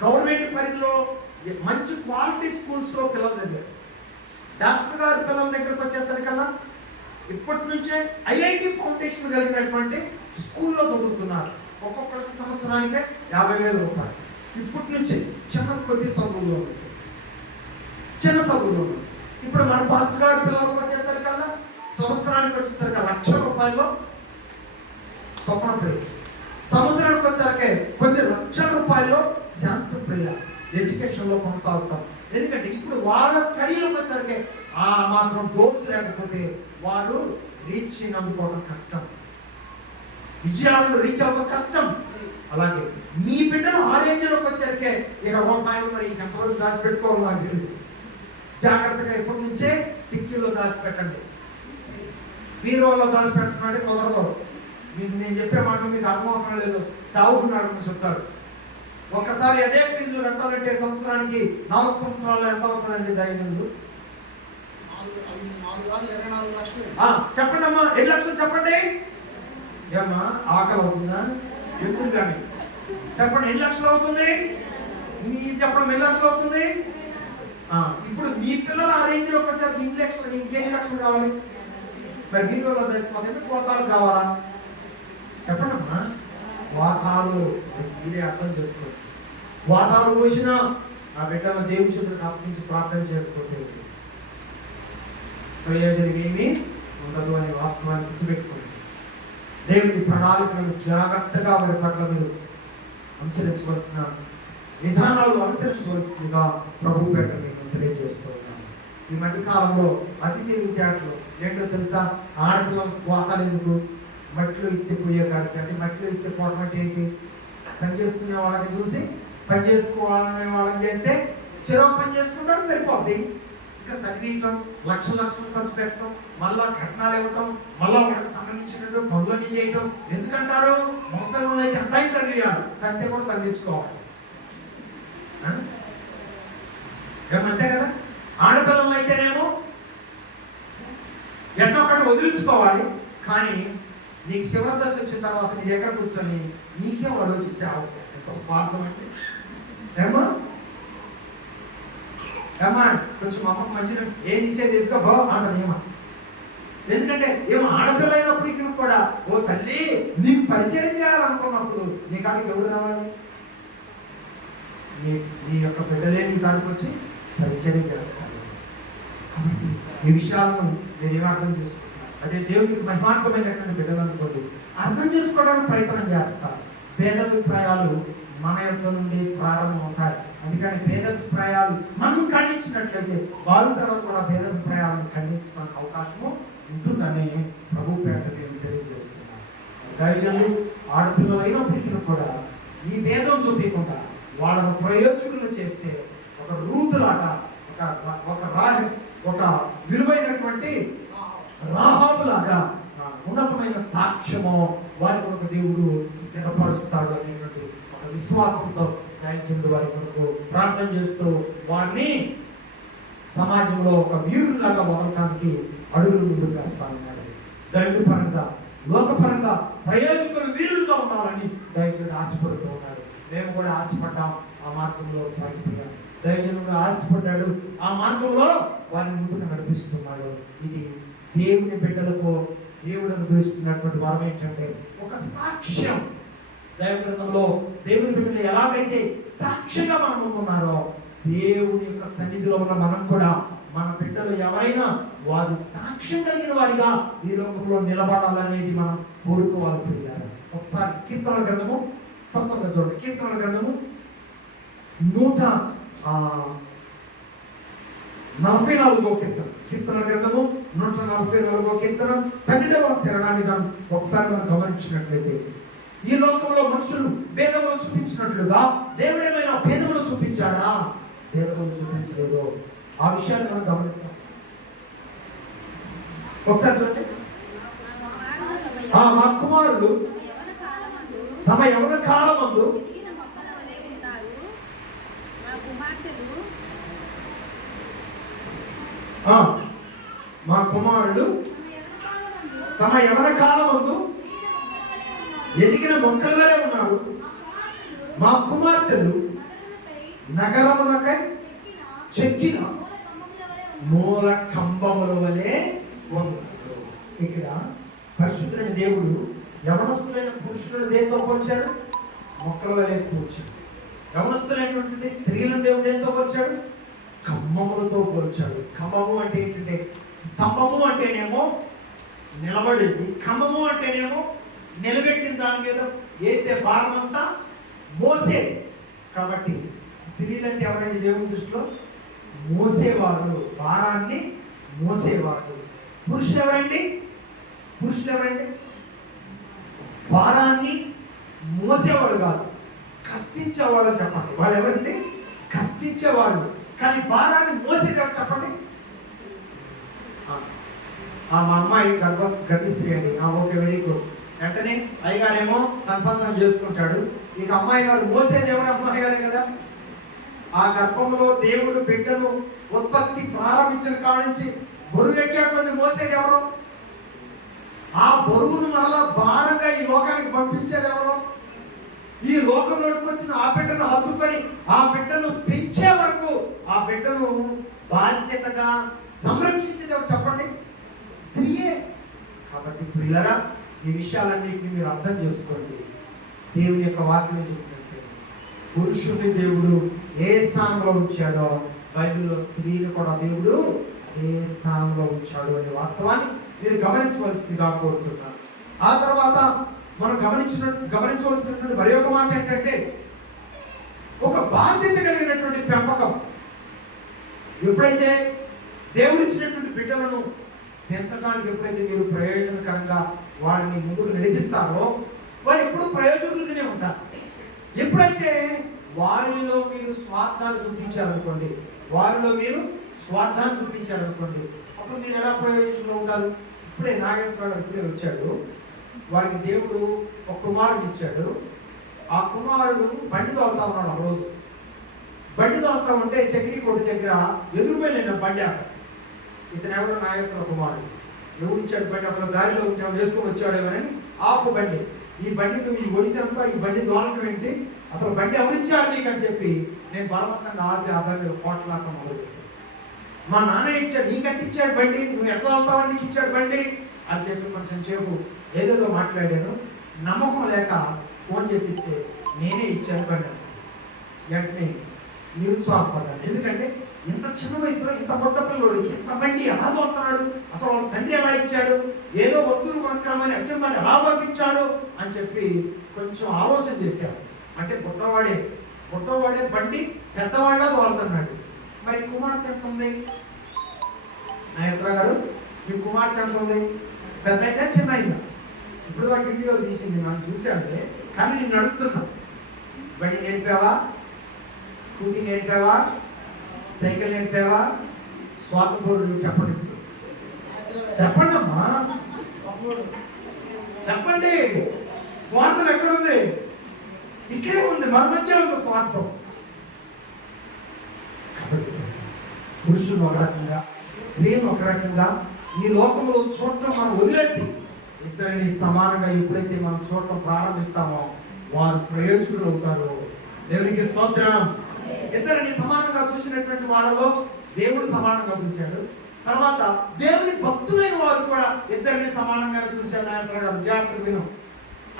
గవర్నమెంట్ పరిధిలో మంచి క్వాలిటీ స్కూల్స్లో పిల్లలు చదివారు. డాక్టర్ గారి పిల్లల దగ్గరకు వచ్చేసరికల్లా ఇప్పటి నుంచే ఐఐటి ఫౌండేషన్ కలిగినటువంటి స్కూల్లో చదువుతున్నారు. ఒక్కొక్క సంవత్సరానికే ₹50,000. ఇప్పటి నుంచి చిన్న చదువుల్లో ఇప్పుడు మన పాస్టర్ గారి పిల్లలకు వచ్చేసరికల్లా సంవత్సరానికి వచ్చేసరికి ₹1,00,000 స్వప్న ప్రియ. సంవత్సరానికి వచ్చేసరికి కొన్ని ₹1,00,000 శాంత ప్రియ ఎడ్యుకేషన్లో కొనసాగుతాం. ఎందుకంటే ఇప్పుడు వాళ్ళ స్టడీలోకి వచ్చేసరికి ఆ మాత్రం డోస్ లేకపోతే వారు రీచ్ అందుకోవడం కష్టం, విజయాలను రీచ్ అవ్వడం కష్టం. అలాగే మీ బిడ్డలు ఆ రేంజ్లోకి వచ్చేసరికి ఇక రూపాయలు మరి ఎంతవరకు దాచిపెట్టుకోవాలి నాకు తెలియదు. జాగ్రత్తగా ఇప్పటి నుంచే టిక్కీలో దాచిపెట్టండి. బీరువాలో దాచిపెట్టమంటే కుదరదు. మీకు నేను చెప్పే మాట మీకు అర్థమవుతాం లేదు. సాగుకున్నాడు చెప్తాడు. ఒకసారి అదే ఫీజులు కట్టాలంటే సంవత్సరానికి 4 సంవత్సరాలు ఎంత అవుతుందండి దైవజనులు? చెప్పండి అమ్మా, 7 లక్షలు చెప్పండి. ఏమ్మా ఆకలి అవుతుందా? ఎందుకు కానీ చెప్పండి, 7 లక్షలు అవుతుంది. మీరు చెప్పడం 7 లక్షలు అవుతుంది. ఇప్పుడు మీ పిల్లలు ఆ రేంజ్లోకి వచ్చారు. ఇంకెన్ని లక్షలు కావాలి? మరి మీరు దేశం కోతాలు కావాలా? చెప్పండి అమ్మా. వాతాలు మీరే అర్థం చేసుకోండి. వాతాలు పోసిన ఆ బిడ్డల దేవుని చేతులకు అప్పగించి ప్రార్థన చేయకపోతే ప్రయోజనం ఏమీ ఉండదు అనే వాస్తవాన్ని గుర్తుపెట్టుకోండి. దేవుని ప్రణాళికలను జాగ్రత్తగా వారి పట్ల మీరు అనుసరించవలసిన విధానాలు అనుసరించవలసిందిగా ప్రభు పేట మీకు తెలియజేస్తూ ఉన్నాను. ఈ మధ్యకాలంలో అతి తెలివితేటలు ఏంటో తెలుసా? ఆడపిల్లలకు వాతాలు ఎందుకు? మట్టిలో ఇత్తిపోయే కాడికి. అంటే మట్టిలో ఇత్తిపోవడం అంటే ఏంటి? పని చేసుకునే వాళ్ళని చూసి పని చేసుకోవాలనే వాళ్ళని చేస్తే చెరవ పని చేసుకుంటారు, సరిపోద్ది. ఇంకా చదివించడం, లక్షలు ఖర్చు పెట్టడం, మళ్ళా కట్నాలు ఇవ్వటం, మళ్ళా వాళ్ళకి సంబంధించిన పనులన్నీ చేయటం. ఎందుకంటారు? మొక్కలు అయితే ఎంత చదివేయాలి, కంటే కూడా తగ్గించుకోవాలి. ఏమంతే కదా. ఆడపిల్లలు అయితేనేమో ఎక్కడొక్కడ వదిలించుకోవాలి, కానీ నీకు శివర దశ వచ్చిన తర్వాత నీ దగ్గర కూర్చొని నీకే వాడు వచ్చి సేవ. ఎంత స్వార్థం అంటే ఏమా ఏమా కొంచెం అమ్మకు మంచిగా ఏది ఇచ్చేది తీసుకో బో అంటది ఏమా. ఎందుకంటే ఏమో ఆడపిల్ల అయినప్పుడు ఇక్కడ కూడా ఓ తల్లి నీకు పరిచయం చేయాలనుకున్నప్పుడు నీ కాడికి ఎవరు రావాలి? నీ యొక్క బిడ్డలే నీ కాడికి వచ్చి పరిచయం చేస్తారు. కాబట్టి ఈ విషయాలను నేనేమో అర్థం చేసుకుంటున్నాను. అదే దేవునికి మహిమాత్మకమైనటువంటి బిడ్డలు అనుకోండి, అర్థం చేసుకోవడానికి ప్రయత్నం చేస్తారు. భేదాభిప్రాయాలు మన యొక్క నుండి ప్రారంభమవుతాయి. అందుకని భేదాభిప్రాయాలు మనం ఖండించినట్లయితే వాళ్ళ తర్వాత కూడా భేదాభిప్రాయాలను ఖండించడానికి అవకాశము ఉంటుందని ప్రభు పేట నేను తెలియజేస్తున్నాను. దయచేసి ఆడపిల్లలు అయినప్పటికీ కూడా ఈ భేదం చూపించకుండా వాళ్ళను ప్రయోజకులు చేస్తే ఒక రూతులాగా ఒక విలువైనటువంటి రాహాబులాగా ఉన్నతమైన సాక్ష్యము వారి కొరకు దేవుడు స్థిరపరుస్తాడు అనేటువంటి ఒక విశ్వాసంతో దయచేసి వారి కొరకు ప్రార్థన చేస్తూ వారిని సమాజంలో ఒక వీరులాగా వదలటానికి అడుగులు ముందుకు వేస్తానన్నాడు. దైవ పరంగా లోకపరంగా ప్రయోజకులు వీరులుగా ఉండాలని దయచేసి ఆశపడుతూ ఉన్నాడు. మేము కూడా ఆశపడ్డాం, ఆ మార్గంలో సాగిపోయాం. దైవజనుడు ఆశపడ్డాడు, ఆ మార్గంలో వారిని ముందుకు నడిపిస్తున్నాడు. ఇది దేవుని బిడ్డలకు దేవుడు అనుభవిస్తున్నటువంటి వరం ఏంటంటే ఒక సాక్ష్యం. దైవ గ్రంథంలో దేవుని బిడ్డలు ఎలాగైతే సాక్ష్యంగా మనం ముందున్నారో దేవుని యొక్క సన్నిధిలో ఉన్న మనం కూడా మన బిడ్డలు ఎవరైనా వారు సాక్ష్యం కలిగిన వారిగా ఈ లోకంలో నిలబడాలనేది మనం కోరుకోవాలి. పిల్లలు ఒకసారి కీర్తనల గ్రంథము తొందరగా చూడండి. కీర్తనల గ్రంథము 144వ కీర్తన. కీర్తనల గ్రంథము 144వ కీర్తన 12వ శరణాన్ని ఒకసారి మనం గమనించినట్లయితే ఈ లోకంలో మనుషులు భేదములు చూపించినట్లుగా దేవుడు ఏమైనా భేదములు చూపించాడా? భేదములు చూపించలేదు. ఆ విషయాన్ని మనం గమనిద్దాం. ఒకసారి చూడండి. మా కుమారులు తమ యవ్వన కాలమందు మా కుమారులు తమ యవ్వన కాలమందు ఎదిగిన మొక్కల వలె ఉన్నారు. మా కుమార్తెలు నగరమునకై చెక్కిన మూల కంబముల వలె ఉన్నారు. ఇక్కడ పరిశుద్ధులైన దేవుడు యవనస్తులైన పురుషులను దేంతో పోల్చాడు? మొక్కల వలె పోల్చాడు. యవనస్తులైనటువంటి స్త్రీలను దేవుడు దేంతో పోల్చాడు? కంబములతో పోల్చాడు. కంబము అంటే ఏంటంటే స్తంభము అంటేనేమో నిలబడేది, కంబము అంటేనేమో నిలబెట్టిన దాని మీద వేసే భారం అంతా మోసేది. కాబట్టి స్త్రీలంటే ఎవరండి దేవుని దృష్టిలో? మోసేవారు, భారాన్ని మోసేవారు. పురుషులు ఎవరండి? భారాన్ని మోసేవాడు కాదు, కష్టించేవాళ్ళు. చెప్పండి, వాళ్ళు ఎవరండి? కష్టించేవాళ్ళు. కానీ భారాన్ని మోసేది ఎవరు చెప్పండి? మా అమ్మాయి గర్భిస్త్రీ అండి. Okay, very good. వెంటనే అయ్యగారేమో తన పని చేసుకుంటాడు. ఇక అమ్మాయి గారు మోసేది ఎవరు? అమ్మాయి గారే కదా. ఆ గర్భంలో దేవుడు బిడ్డను ఉత్పత్తి ప్రారంభించిన కాడ నుంచి బరువు ఎక్కేటువంటి మోసేది ఎవరు? ఆ బరువును మరలా భారంగా ఈ లోకానికి పంపించేది ఎవరు? ఈ లోకంలోకి వచ్చిన ఆ బిడ్డను హత్తుకొని ఆ బిడ్డను పెంచే వరకు ఆ బిడ్డను బాధ్యతగా సంరక్షించేది ఎవరు చెప్పండి? స్త్రీయే. కాబట్టి ప్రియులారా, ఈ విషయాలన్నింటినీ మీరు అర్థం చేసుకోండి. దేవుని యొక్క వాక్యం చెప్పినట్టే పురుషుని దేవుడు ఏ స్థానంలో ఉంచాడో బైబిల్లో స్త్రీని కూడా దేవుడు అదే స్థానంలో ఉంచాడు అనే వాస్తవాన్ని మీరు గమనించవలసిందిగా కోరుతున్నాను. ఆ తర్వాత మనం గమనించవలసినటువంటి మరి ఒక మాట ఏంటంటే ఒక బాధ్యత కలిగినటువంటి పెంపకం. ఎప్పుడైతే దేవుడు ఇచ్చినటువంటి బిడ్డలను పెంచడానికి ఎప్పుడైతే మీరు ప్రయోజనకరంగా వారిని ముందుకు నడిపిస్తారో వారు ఎప్పుడు ప్రయోజకులుగానే ఉంటారు. ఎప్పుడైతే వారిలో మీరు స్వార్థాలు చూపించారనుకోండి, అప్పుడు మీరు ఎలా ప్రయోజకులు ఉంటారు? ఇప్పుడే నాగేశ్వరరావు గారు ఇప్పుడే వచ్చాడు. వారికి దేవుడు ఒక కుమారుడు ఇచ్చాడు. ఆ కుమారుడు బండి తోలుతా ఉన్నాడు. ఆ రోజు బండి తోలుతా ఉంటే చక్రీ కొట్టు దగ్గర ఎదురుపోయిన బండి అక్కడ. ఇతను ఎవరు? నాగేశ్వర కుమారుడు. ఎవరు ఇచ్చాడు బండి? అక్కడ దారిలో ఉంటే వేసుకొని వచ్చాడేమో అని ఆపు బండి. ఈ బండి నువ్వు ఈ వయసు అంతా ఈ బండి దోలటం ఏంటి, అసలు బండి ఎవరిచ్చారు నీకు అని చెప్పి నేను బలవంతంగా ఆపి ఆ బండి కోటలాట మొదలుపెట్టాను. మా నాన్న ఇచ్చాడు, నీకంటే ఇచ్చాడు బండి, నువ్వు ఎట్లా వెళ్తావని నీకు ఇచ్చాడు బండి అని చెప్పి కొంచెం సేపు ఏదేదో మాట్లాడాను. నమ్మకం లేక ఫోన్ చేపిస్తే నేనే ఇచ్చాను బండి. వెంటనే నిరుత్సాహపడ్డాను. ఎందుకంటే ఇంత చిన్న వయసులో ఇంత పొట్ట పిల్లోడికి ఇంత బండి ఎలా తోలుతున్నాడు, అసలు వాళ్ళ తండ్రి ఎలా ఇచ్చాడు, ఏదో వస్తువులు కొనుక్రమని అచ్చం బండి ఎలా పంపించాడు అని చెప్పి కొంచెం ఆలోచన చేశాను. అంటే పుట్టవాడే బండి పెద్దవాళ్ళ తోలుతున్నాడు. మరి కుమార్తె ఎంత ఉంది? నాగేశ్వర గారు, మీ కుమార్తె ఎంత ఉంది? పెద్ద అయిందా చిన్న అయిందా? ఇప్పుడు దాకా వీడియో తీసింది నాకు చూసానులే, కానీ నేను అడుగుతున్నా, బండి నేర్పావా? స్కూటీ నేర్పావా? సైకిల్ నేర్పావా? స్వాతంత్రుడు చెప్పండి, చెప్పండి అమ్మా, చెప్పండి. స్వార్థం ఎక్కడుంది? ఇక్కడే ఉంది, మన మధ్య ఉంది స్వార్థం. కాబట్టి పురుషులు ఒక రకంగా, స్త్రీలు ఒక రకంగా ఈ లోకంలో చూడటం మనం వదిలేసి ఇద్దరిని సమానంగా ఎప్పుడైతే మనం చూడటం ప్రారంభిస్తామో వారు ప్రయోజకులు అవుతారు. దేవునికి స్తోత్రం. ఇద్దరిని సమానంగా చూసినటువంటి వాళ్ళలో దేవుడు సమానంగా చూశాడు. తర్వాత దేవుని భక్తులైన వారు కూడా ఇద్దరిని సమానంగా చూశాడు. నాగేశ్వర గారు జాగ్రత్తగా విను.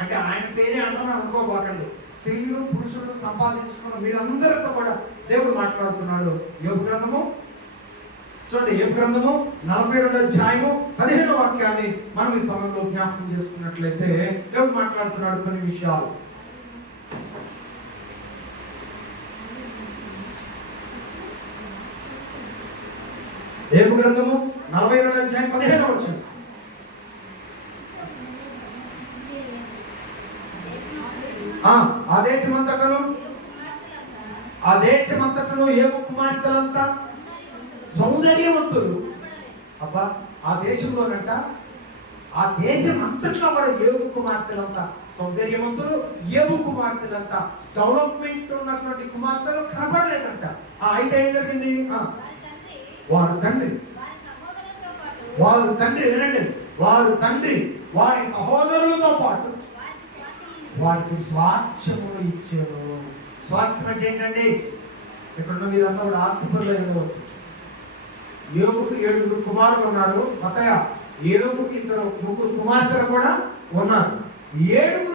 అంటే ఆయన పేరే అంటున్నాను అనుకోబాకండి. స్త్రీలు పురుషులు సంపాదించుకున్న మీరందరితో కూడా దేవుడు మాట్లాడుతున్నాడు. యోబు గ్రంథము చూడండి, యోబు గ్రంథము 42వ అధ్యాయము 15వ వాక్యాన్ని మనం ఈ సమయంలో జ్ఞాపకం చేసుకున్నట్లయితే దేవుడు మాట్లాడుతున్నాడు కొన్ని విషయాలు. యోబు గ్రంథము 42వ అధ్యాయం 15వ వచనం. ఆ దేశమంతటను యోబు కుమార్తెలంతా సౌందర్యవంతులు. అబ్బా, ఆ దేశంలోనంట, ఆ దేశం అంతట్లో కూడా యోబు కుమార్తెలంతా సౌందర్యవంతులు. యోబు కుమార్తెలంతా డెవలప్మెంట్ ఉన్నటువంటి కుమార్తెలు కనబడలేదంట. అయితే ఏం జరిగింది? వారి తండ్రి వినండి, వారి సహోదరులతో పాటు వారికి స్వాస్థ్యమును ఇచ్చారు. స్వాస్థ్యం అంటే ఏంటండి? ఇక్కడున్న మీరంతా కూడా ఆస్తిపరులు ఉండవచ్చు. యోబుకు 7 కుమారులు ఉన్నారు. మత్తయి యోబుకు 3 కుమార్తెలు కూడా ఉన్నారు. 7